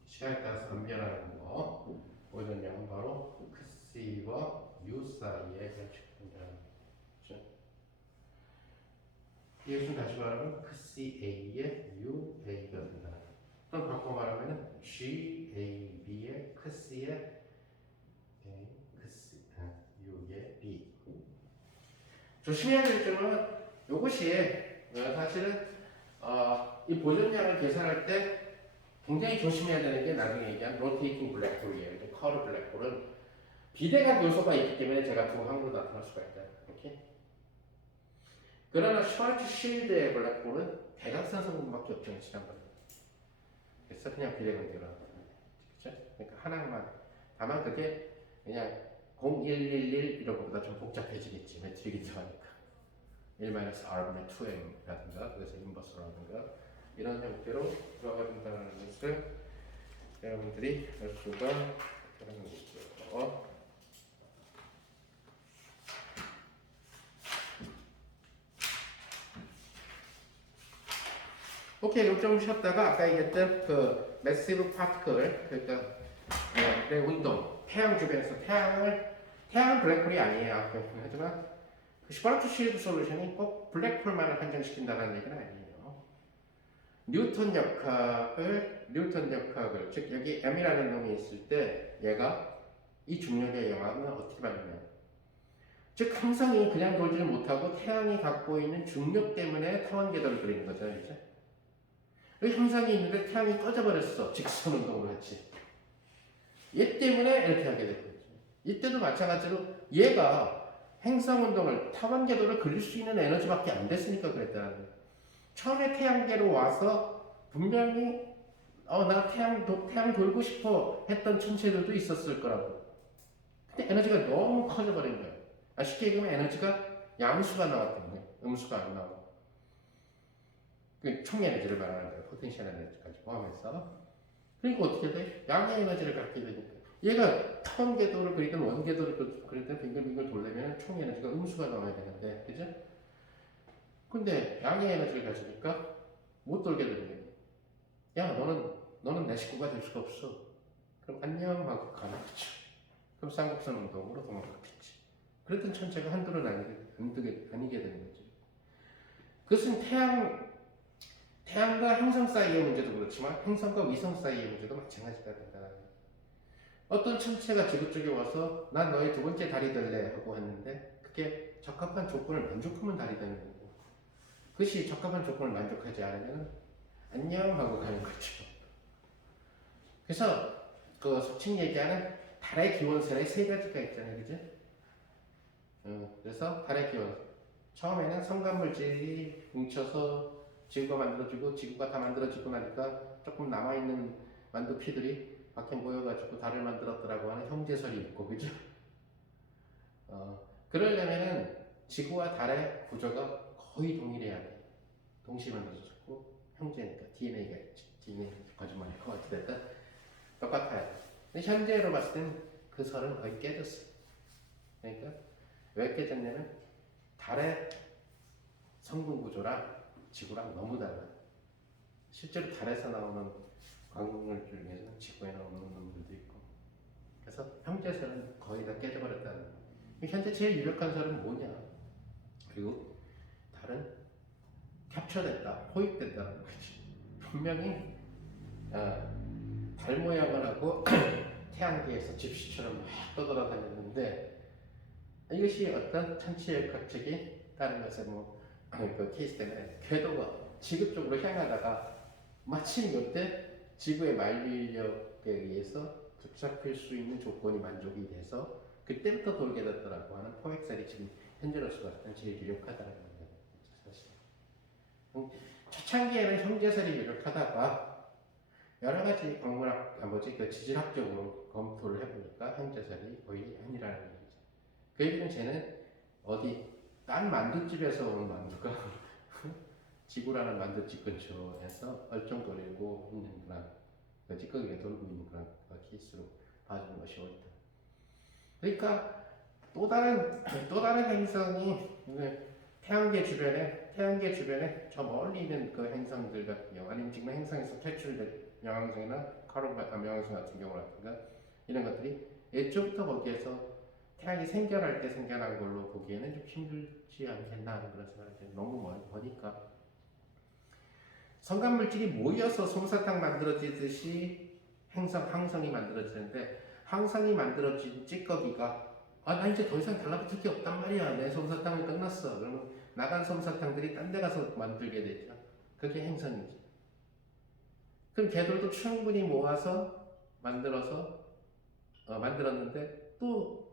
시간에 따라서 안 변하는 거. 보존량은 바로 크씨와 U 사이에 결축된다는 거죠. 이것은 다시 말하면 크씨 A의 U A가 된다. 또는 바꿔 말하면 G A B의 크씨의 A 크씨 U의 B. 조심해야 될 점은 이것이 사실은 이 보존량을 계산할 때 굉장히 조심해야 되는 게 나중에 얘기한 로테이팅 블랙홀이에요. 커브 블랙홀은 비대각 요소가 있기 때문에 제가 두 항으로 나타날 수가 있다. 이렇게. 그러나 슈왈츠실드의 블랙홀은 대각선 성분밖에 없죠. 지난번에. 그래서 그냥 비대각으로 나타나요. 그렇죠? 그러니까 하나만. 다만 그게 그냥 0111 이런 것보다 좀 복잡해지겠지. 매트릭이 들어가니까. 1-R분의 2m라든가 그래서 인버스라든가 이런 형태로 들어가 된다는 것을 여러분들이 알 수가 있다는 거죠. 오케이, 좀 쉬었다가 아까 얘기했던 그 매시브 파티클 그러니까 의 운동, 태양 주변에서 태양은 블랙홀이 아니에요. 하지만 그 슈바르트실드 솔루션이 꼭 블랙홀만을 한정시킨다는 얘기는 아니에요. 뉴턴 역학을 즉 여기 M이라는 놈이 있을 때 얘가 이 중력의 영향을 어떻게 받느냐. 즉 항성이 그냥 돌지를 못하고 태양이 갖고 있는 중력 때문에 타원궤도를 그리는 거죠. 이제 여기 항성이 있는데 태양이 꺼져버렸어. 직선 운동을 했지. 얘 때문에 이렇게 하게 되는 거죠. 이때도 마찬가지로 얘가 행성 운동을 타원궤도를 그릴 수 있는 에너지밖에 안 됐으니까 그랬다는 거예요. 처음에 태양계로 와서 분명히 나 태양 돌고 싶어 했던 천체들도 있었을 거라고. 근데 에너지가 너무 커져버린 거예요. 쉽게 얘기하면 에너지가 양수가 나왔거든요. 음수가 안 나와. 그 총 에너지를 말하는 거예요. 포텐셜 에너지까지 포함해서. 그러니까 어떻게 돼? 양의 에너지를 갖게 되니까. 얘가 타원궤도를 그리든 원궤도를 그리든 빙글빙글 돌려면 총 에너지가 음수가 나와야 되는데, 그죠? 근데 양의 에너지를 가지니까 못 돌게 되는 거예요. 야, 너는 내 식구가 될 수가 없어. 그럼 안녕 하고 가는 거죠. 그럼 쌍곡선 운동으로 도망갔겠지. 그랬던 천체가 한둘은 아니게 되는 거죠. 그것은 태양과 행성 사이의 문제도 그렇지만 행성과 위성 사이의 문제도 마찬가지가 된다. 어떤 천체가 지구 쪽에 와서 난 너의 두 번째 달이 될래 하고 했는데 그게 적합한 조건을 만족하면 달이 되는 거예요. 그것이 적합한 조건을 만족하지 않으면 안녕 하고 가는 거죠. 그래서 그 속칭 얘기하는 달의 기원설의 세 가지가 있잖아요, 그죠? 그래서 달의 기원 처음에는 성간물질이 뭉쳐서 지구가 만들어지고 지구가 다 만들어지고 나니까 조금 남아있는 만두피들이 밖에 모여가지고 달을 만들었더라고 하는 형제설이 있고, 그죠? 그러려면은 지구와 달의 구조가 거의 동일해야 돼. 동시에 만들어졌고 형제니까 DNA가 있지. DNA 거짓말이고 어찌됐든 똑같아야 돼. 근데 현재로 봤을 땐 그 설은 거의 깨졌어. 그러니까 왜 깨졌냐면 달의 성분 구조랑 지구랑 너무 달라. 실제로 달에서 나오는 광물질 중에서는 지구에 나오는 놈들도 있고. 그래서 형제설은 거의 다 깨져버렸다는 거야. 현재 제일 유력한 설은 뭐냐? 그리고 달은 캡처됐다, 포획됐다는 거지. 분명히 달 모양을 하고 태양계에서 집시처럼 막 떠돌아다녔는데 이것이 어떤 천체역학적인 다른 것에 그 케이스 때문에 궤도가 지구 쪽으로 향하다가 마침 이때 지구의 만류력에 의해서 붙잡힐 수 있는 조건이 만족이 돼서 그때부터 돌게 됐더라고 하는 포획살이 지금 현재로서 봤을 때 제일 유력하다는 거예요. 사실. 초창기에는 형제설이 유력하다가 여러 가지 그 지질학적으로 검토를 해보니까 형제설이 거의 아니라는 얘기죠. 그 얘기는 쟤는 어디 딴 만두집에서 온 만두가 지구라는 만두집 근처에서 얼쩡거리고 있는 그런 그 찌꺼기가 돌고 있는 그런 케이스로 봐주는 것이 옳다. 그러니까 또 다른 행성이 태양계 주변에 저 멀리 있는 그 행성들 같은 경우, 아니면 지금 행성에서 퇴출된 명왕성이나 명왕성 같은 경우라든가 이런 것들이 애초부터 거기에서 태양이 생겨날 때 생겨난 걸로 보기에는 좀 힘들지 않겠나 하는 그런 생각이 들어요. 너무 머니까. 성간물질이 모여서 솜사탕 만들어지듯이 항성이 만들어지는데, 항성이 만들어진 찌꺼기가 나 이제 더 이상 달라붙을 게 없단 말이야. 내 솜사탕은 끝났어. 그러면 나간 솜사탕들이 딴 데 가서 만들게 되죠. 그게 행성이지. 그럼 걔들도 충분히 모아서 만들었는데 또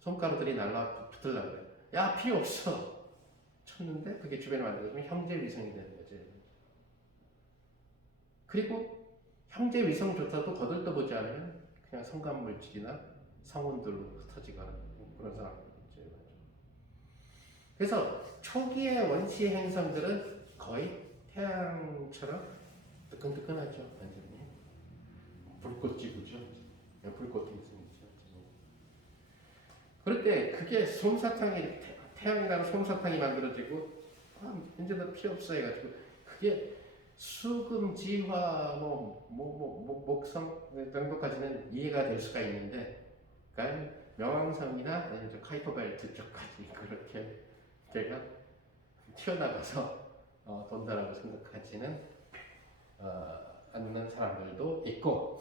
손가루들이 날라 붙으려고 그래. 야, 필요 없어. 쳤는데 그게 주변에 만들어지면 형제 위성이 되는 거죠. 그리고 형제 위성조차도 거들떠보지 않으면 그냥 성간물질이나 성운들로 흩어지거나 그런 상황이죠. 그래서 초기의 원시 행성들은 거의 태양처럼 뜨끈뜨끈하죠. 완전히 불꽃 지구죠. 불꽃 행성이죠. 그럴 때 그게 태양이라는 솜사탕이 만들어지고 이제는 필요 없어 해가지고 그게 수금, 지화, 목성 정도까지는 이해가 될 수가 있는데, 그러니까 명왕성이나 카이퍼벨트 쪽까지 그렇게 걔가 튀어나가서 돈다라고 생각하지는 않는 사람들도 있고,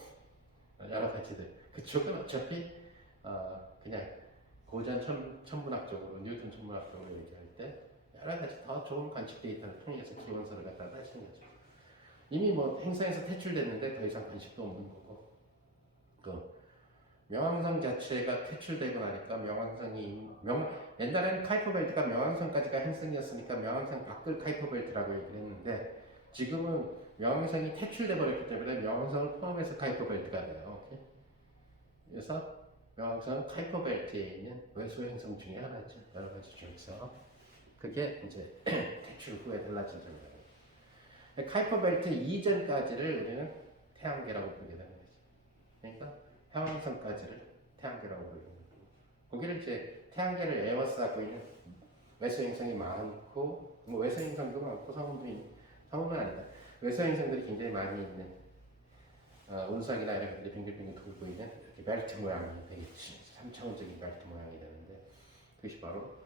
여러 가지들. 그쪽은 어차피 그냥 고전 천문학적으로, 뉴턴 천문학적으로 얘기할 때 여러 가지 더 좋은 관측 데이터를 통해서 기원설을 갖다가 하시는 거죠. 이미 행성에서 퇴출됐는데 더 이상 관측도 없는 거고, 명왕성 자체가 퇴출되고 나니까 옛날에는 카이퍼벨트가 명왕성까지가 행성이었으니까 명왕성 밖을 카이퍼벨트라고 얘기를 했는데, 지금은 명왕성이 퇴출돼 버렸기 때문에 명왕성을 포함해서 카이퍼벨트가 돼요. 오케이? 그래서 명왕성은 카이퍼벨트에 있는 외소 행성 중에 하나죠. 여러 가지 중에서 그게 이제 퇴출 후에 달라진 점이에요. 카이퍼벨트 이전까지를 우리는 태양계라고 부르게 되는 거죠. 그러니까 형왕성까지를 태양계라고 부르는 거고, 거기를 이제 태양계를 에워싸고 있는 외소행성이 많고, 외소행성도 많고 성운은 아니다. 외소행성들이 굉장히 많이 있는 운석이나 이런 것들이 빙글빙글 돌고 있는 이렇게 벨트 모양이 되겠지. 3차원적인 벨트 모양이 되는데, 그것이 바로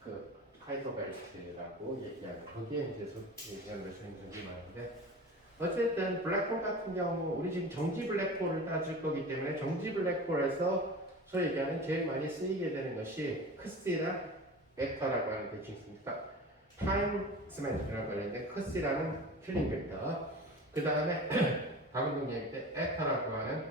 그 카이퍼벨트라고 얘기하는, 거기에 이제 얘기하는 외소행성이 많은데, 어쨌든 블랙홀 같은 경우 우리 지금 정지 블랙홀을 따질 거기 때문에 정지 블랙홀에서 소위 얘기하는 제일 많이 쓰이게 되는 것이 크스나 벡터라고 하는 대칭 있습니다. 타임스맨이라고 하는데 크스라는 킬링 벡터, 그 다음에 다음 얘기할 때 에터라고 하는,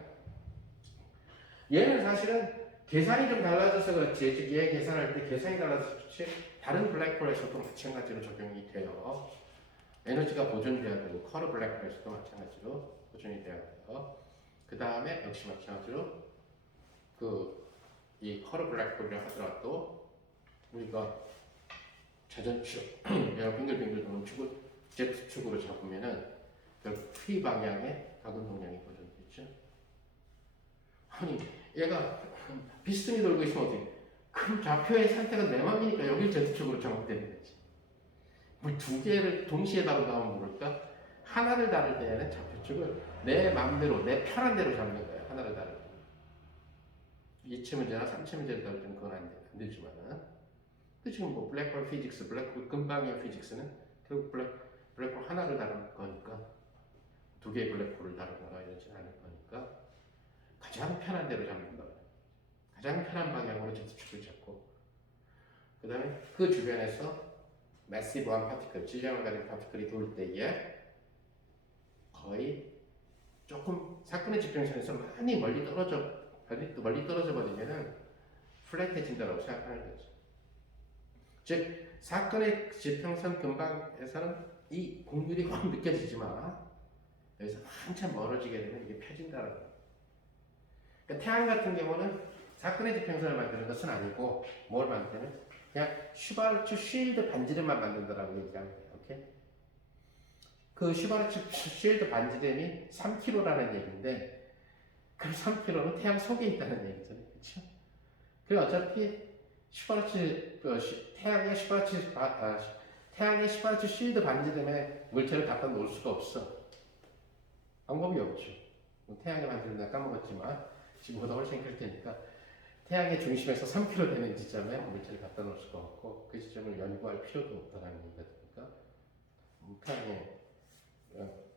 얘는 사실은 계산이 좀 달라져서 그렇지, 즉 얘 계산할 때 계산이 달라져서 그렇지 다른 블랙홀에서도 마찬가지로 적용이 돼요. 에너지가 보존돼야 되고, 커르 블랙홀에서도 마찬가지로 보존이 돼야 돼요. 그 다음에 역시 마찬가지로 이 커르 블랙홀을 하더라도 우리가 자전축, 빙글빙글 도는 축을 Z축으로 잡으면은 결국 V 방향의 각은 동량이 보존되죠. 아니, 얘가 비스듬히 돌고 있으면 어떻게? 그럼 좌표의 상태가 내 맘이니까 여기 Z축으로 정확되는 거지. 두 개를 동시에 다룬다면 모를까? 하나를 다룰 때는 좌표축을 내 맘대로, 내 편한 대로 잡는 거야. 하나를 다룰 때. 2차 문제나 3차 문제를 다룰 때는 그건 안 되지만은. 지금 블랙홀 피직스, 블랙홀 근방의 피직스는 결국 블랙홀 하나를 다루는 거니까, 두 개의 블랙홀을 다루거나 이러지 않을 거니까 가장 편한 대로 잡는 거야. 가장 편한 방향으로 Z축을 잡고, 그 다음에 그 주변에서 매시브한 파티클, 질량을 가진 파티클이 돌 때에 거의 조금 사건의 지평선에서 많이 멀리 떨어져 버리면은 플랫해진다고 생각하는 거죠. 즉 사건의 지평선 근방에서는 이 곡률이 확 느껴지지만 여기서 한참 멀어지게 되면 이게 펴진다는 거예요. 그러니까 태양 같은 경우는 사건의 지평선을 만드는 것은 아니고 뭘 만드는? 그냥 슈바르츠 쉴드 반지름만 만든다라고 얘기하면 돼요. 오케이? 그 슈바르츠 쉴드 반지름이 3km라는 얘기인데 그 3km는 태양 속에 있다는 얘기잖아요. 그렇죠? 그리고 어차피 태양의 슈바르츠 쉴드 반지름에 물체를 갖다 놓을 수가 없어. 방법이 없죠. 태양의 반지름 내가 까먹었지만 지금보다 훨씬 클 테니까 태양의 중심에서 3km 되는 지점에 물체를 갖다 놓을 수가 없고 그 지점을 연구할 필요도 없다는 얘기가 되니까 태양의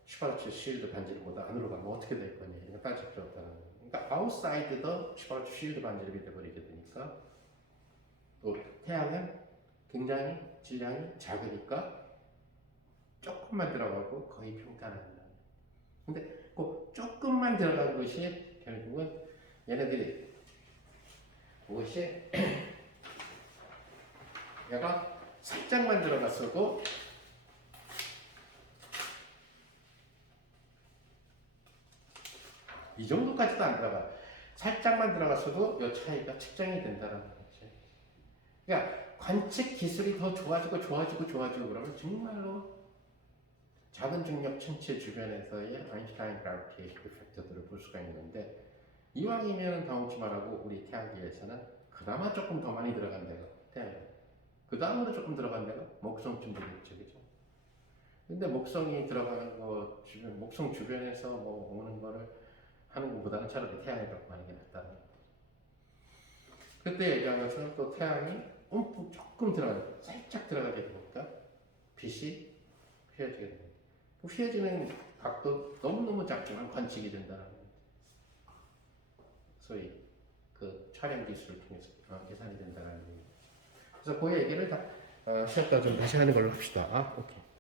슈바르츠 쉴드 반지름보다 안으로 가면 어떻게 될 거냐 이거 따질 필요 없다는 거예요. 그러니까 아웃사이드도 슈바르츠 쉴드 반지름이 돼버리게 되니까 또 태양은 굉장히 질량이 작으니까 조금만 들어가고 거의 평탄합니다. 근데 그 조금만 들어간 것이 결국은 얘네들이 그것이 얘가 살짝만 들어갔어도 이 정도까지도 안 들어가. 살짝만 들어갔어도 이 차이가 측정이 된다는 거지. 그러니까 관측 기술이 더 좋아지고 그러면 정말로 작은 중력 천체 주변에서의 아인슈타인 그라비티 이펙트들을 볼 수가 있는데 이왕이면 다운치 말하고 우리 태양계에서는 그나마 조금 더 많이 들어간 데가 태양이에요. 그 다음으로 조금 들어간 데가 목성쯤 되겠죠, 그죠? 근데 목성이 들어가는 거 주변, 목성 주변에서 뭐 오는 거를 하는 것보다는 차라리 태양이 더 많이 낫다는 거. 그때 얘기하면서 또 태양이 움푹 조금 들어가는, 살짝 들어가게 되니까 빛이 휘어지게 됩니다. 그 휘어지는 각도 너무너무 작지만 관측이 된다는 거예요. 소위 그 촬영 기술을 통해서 계산이 된다는 얘기죠. 그래서 그 얘기를 시험과 좀 다시 하는 걸로 합시다. 오케이.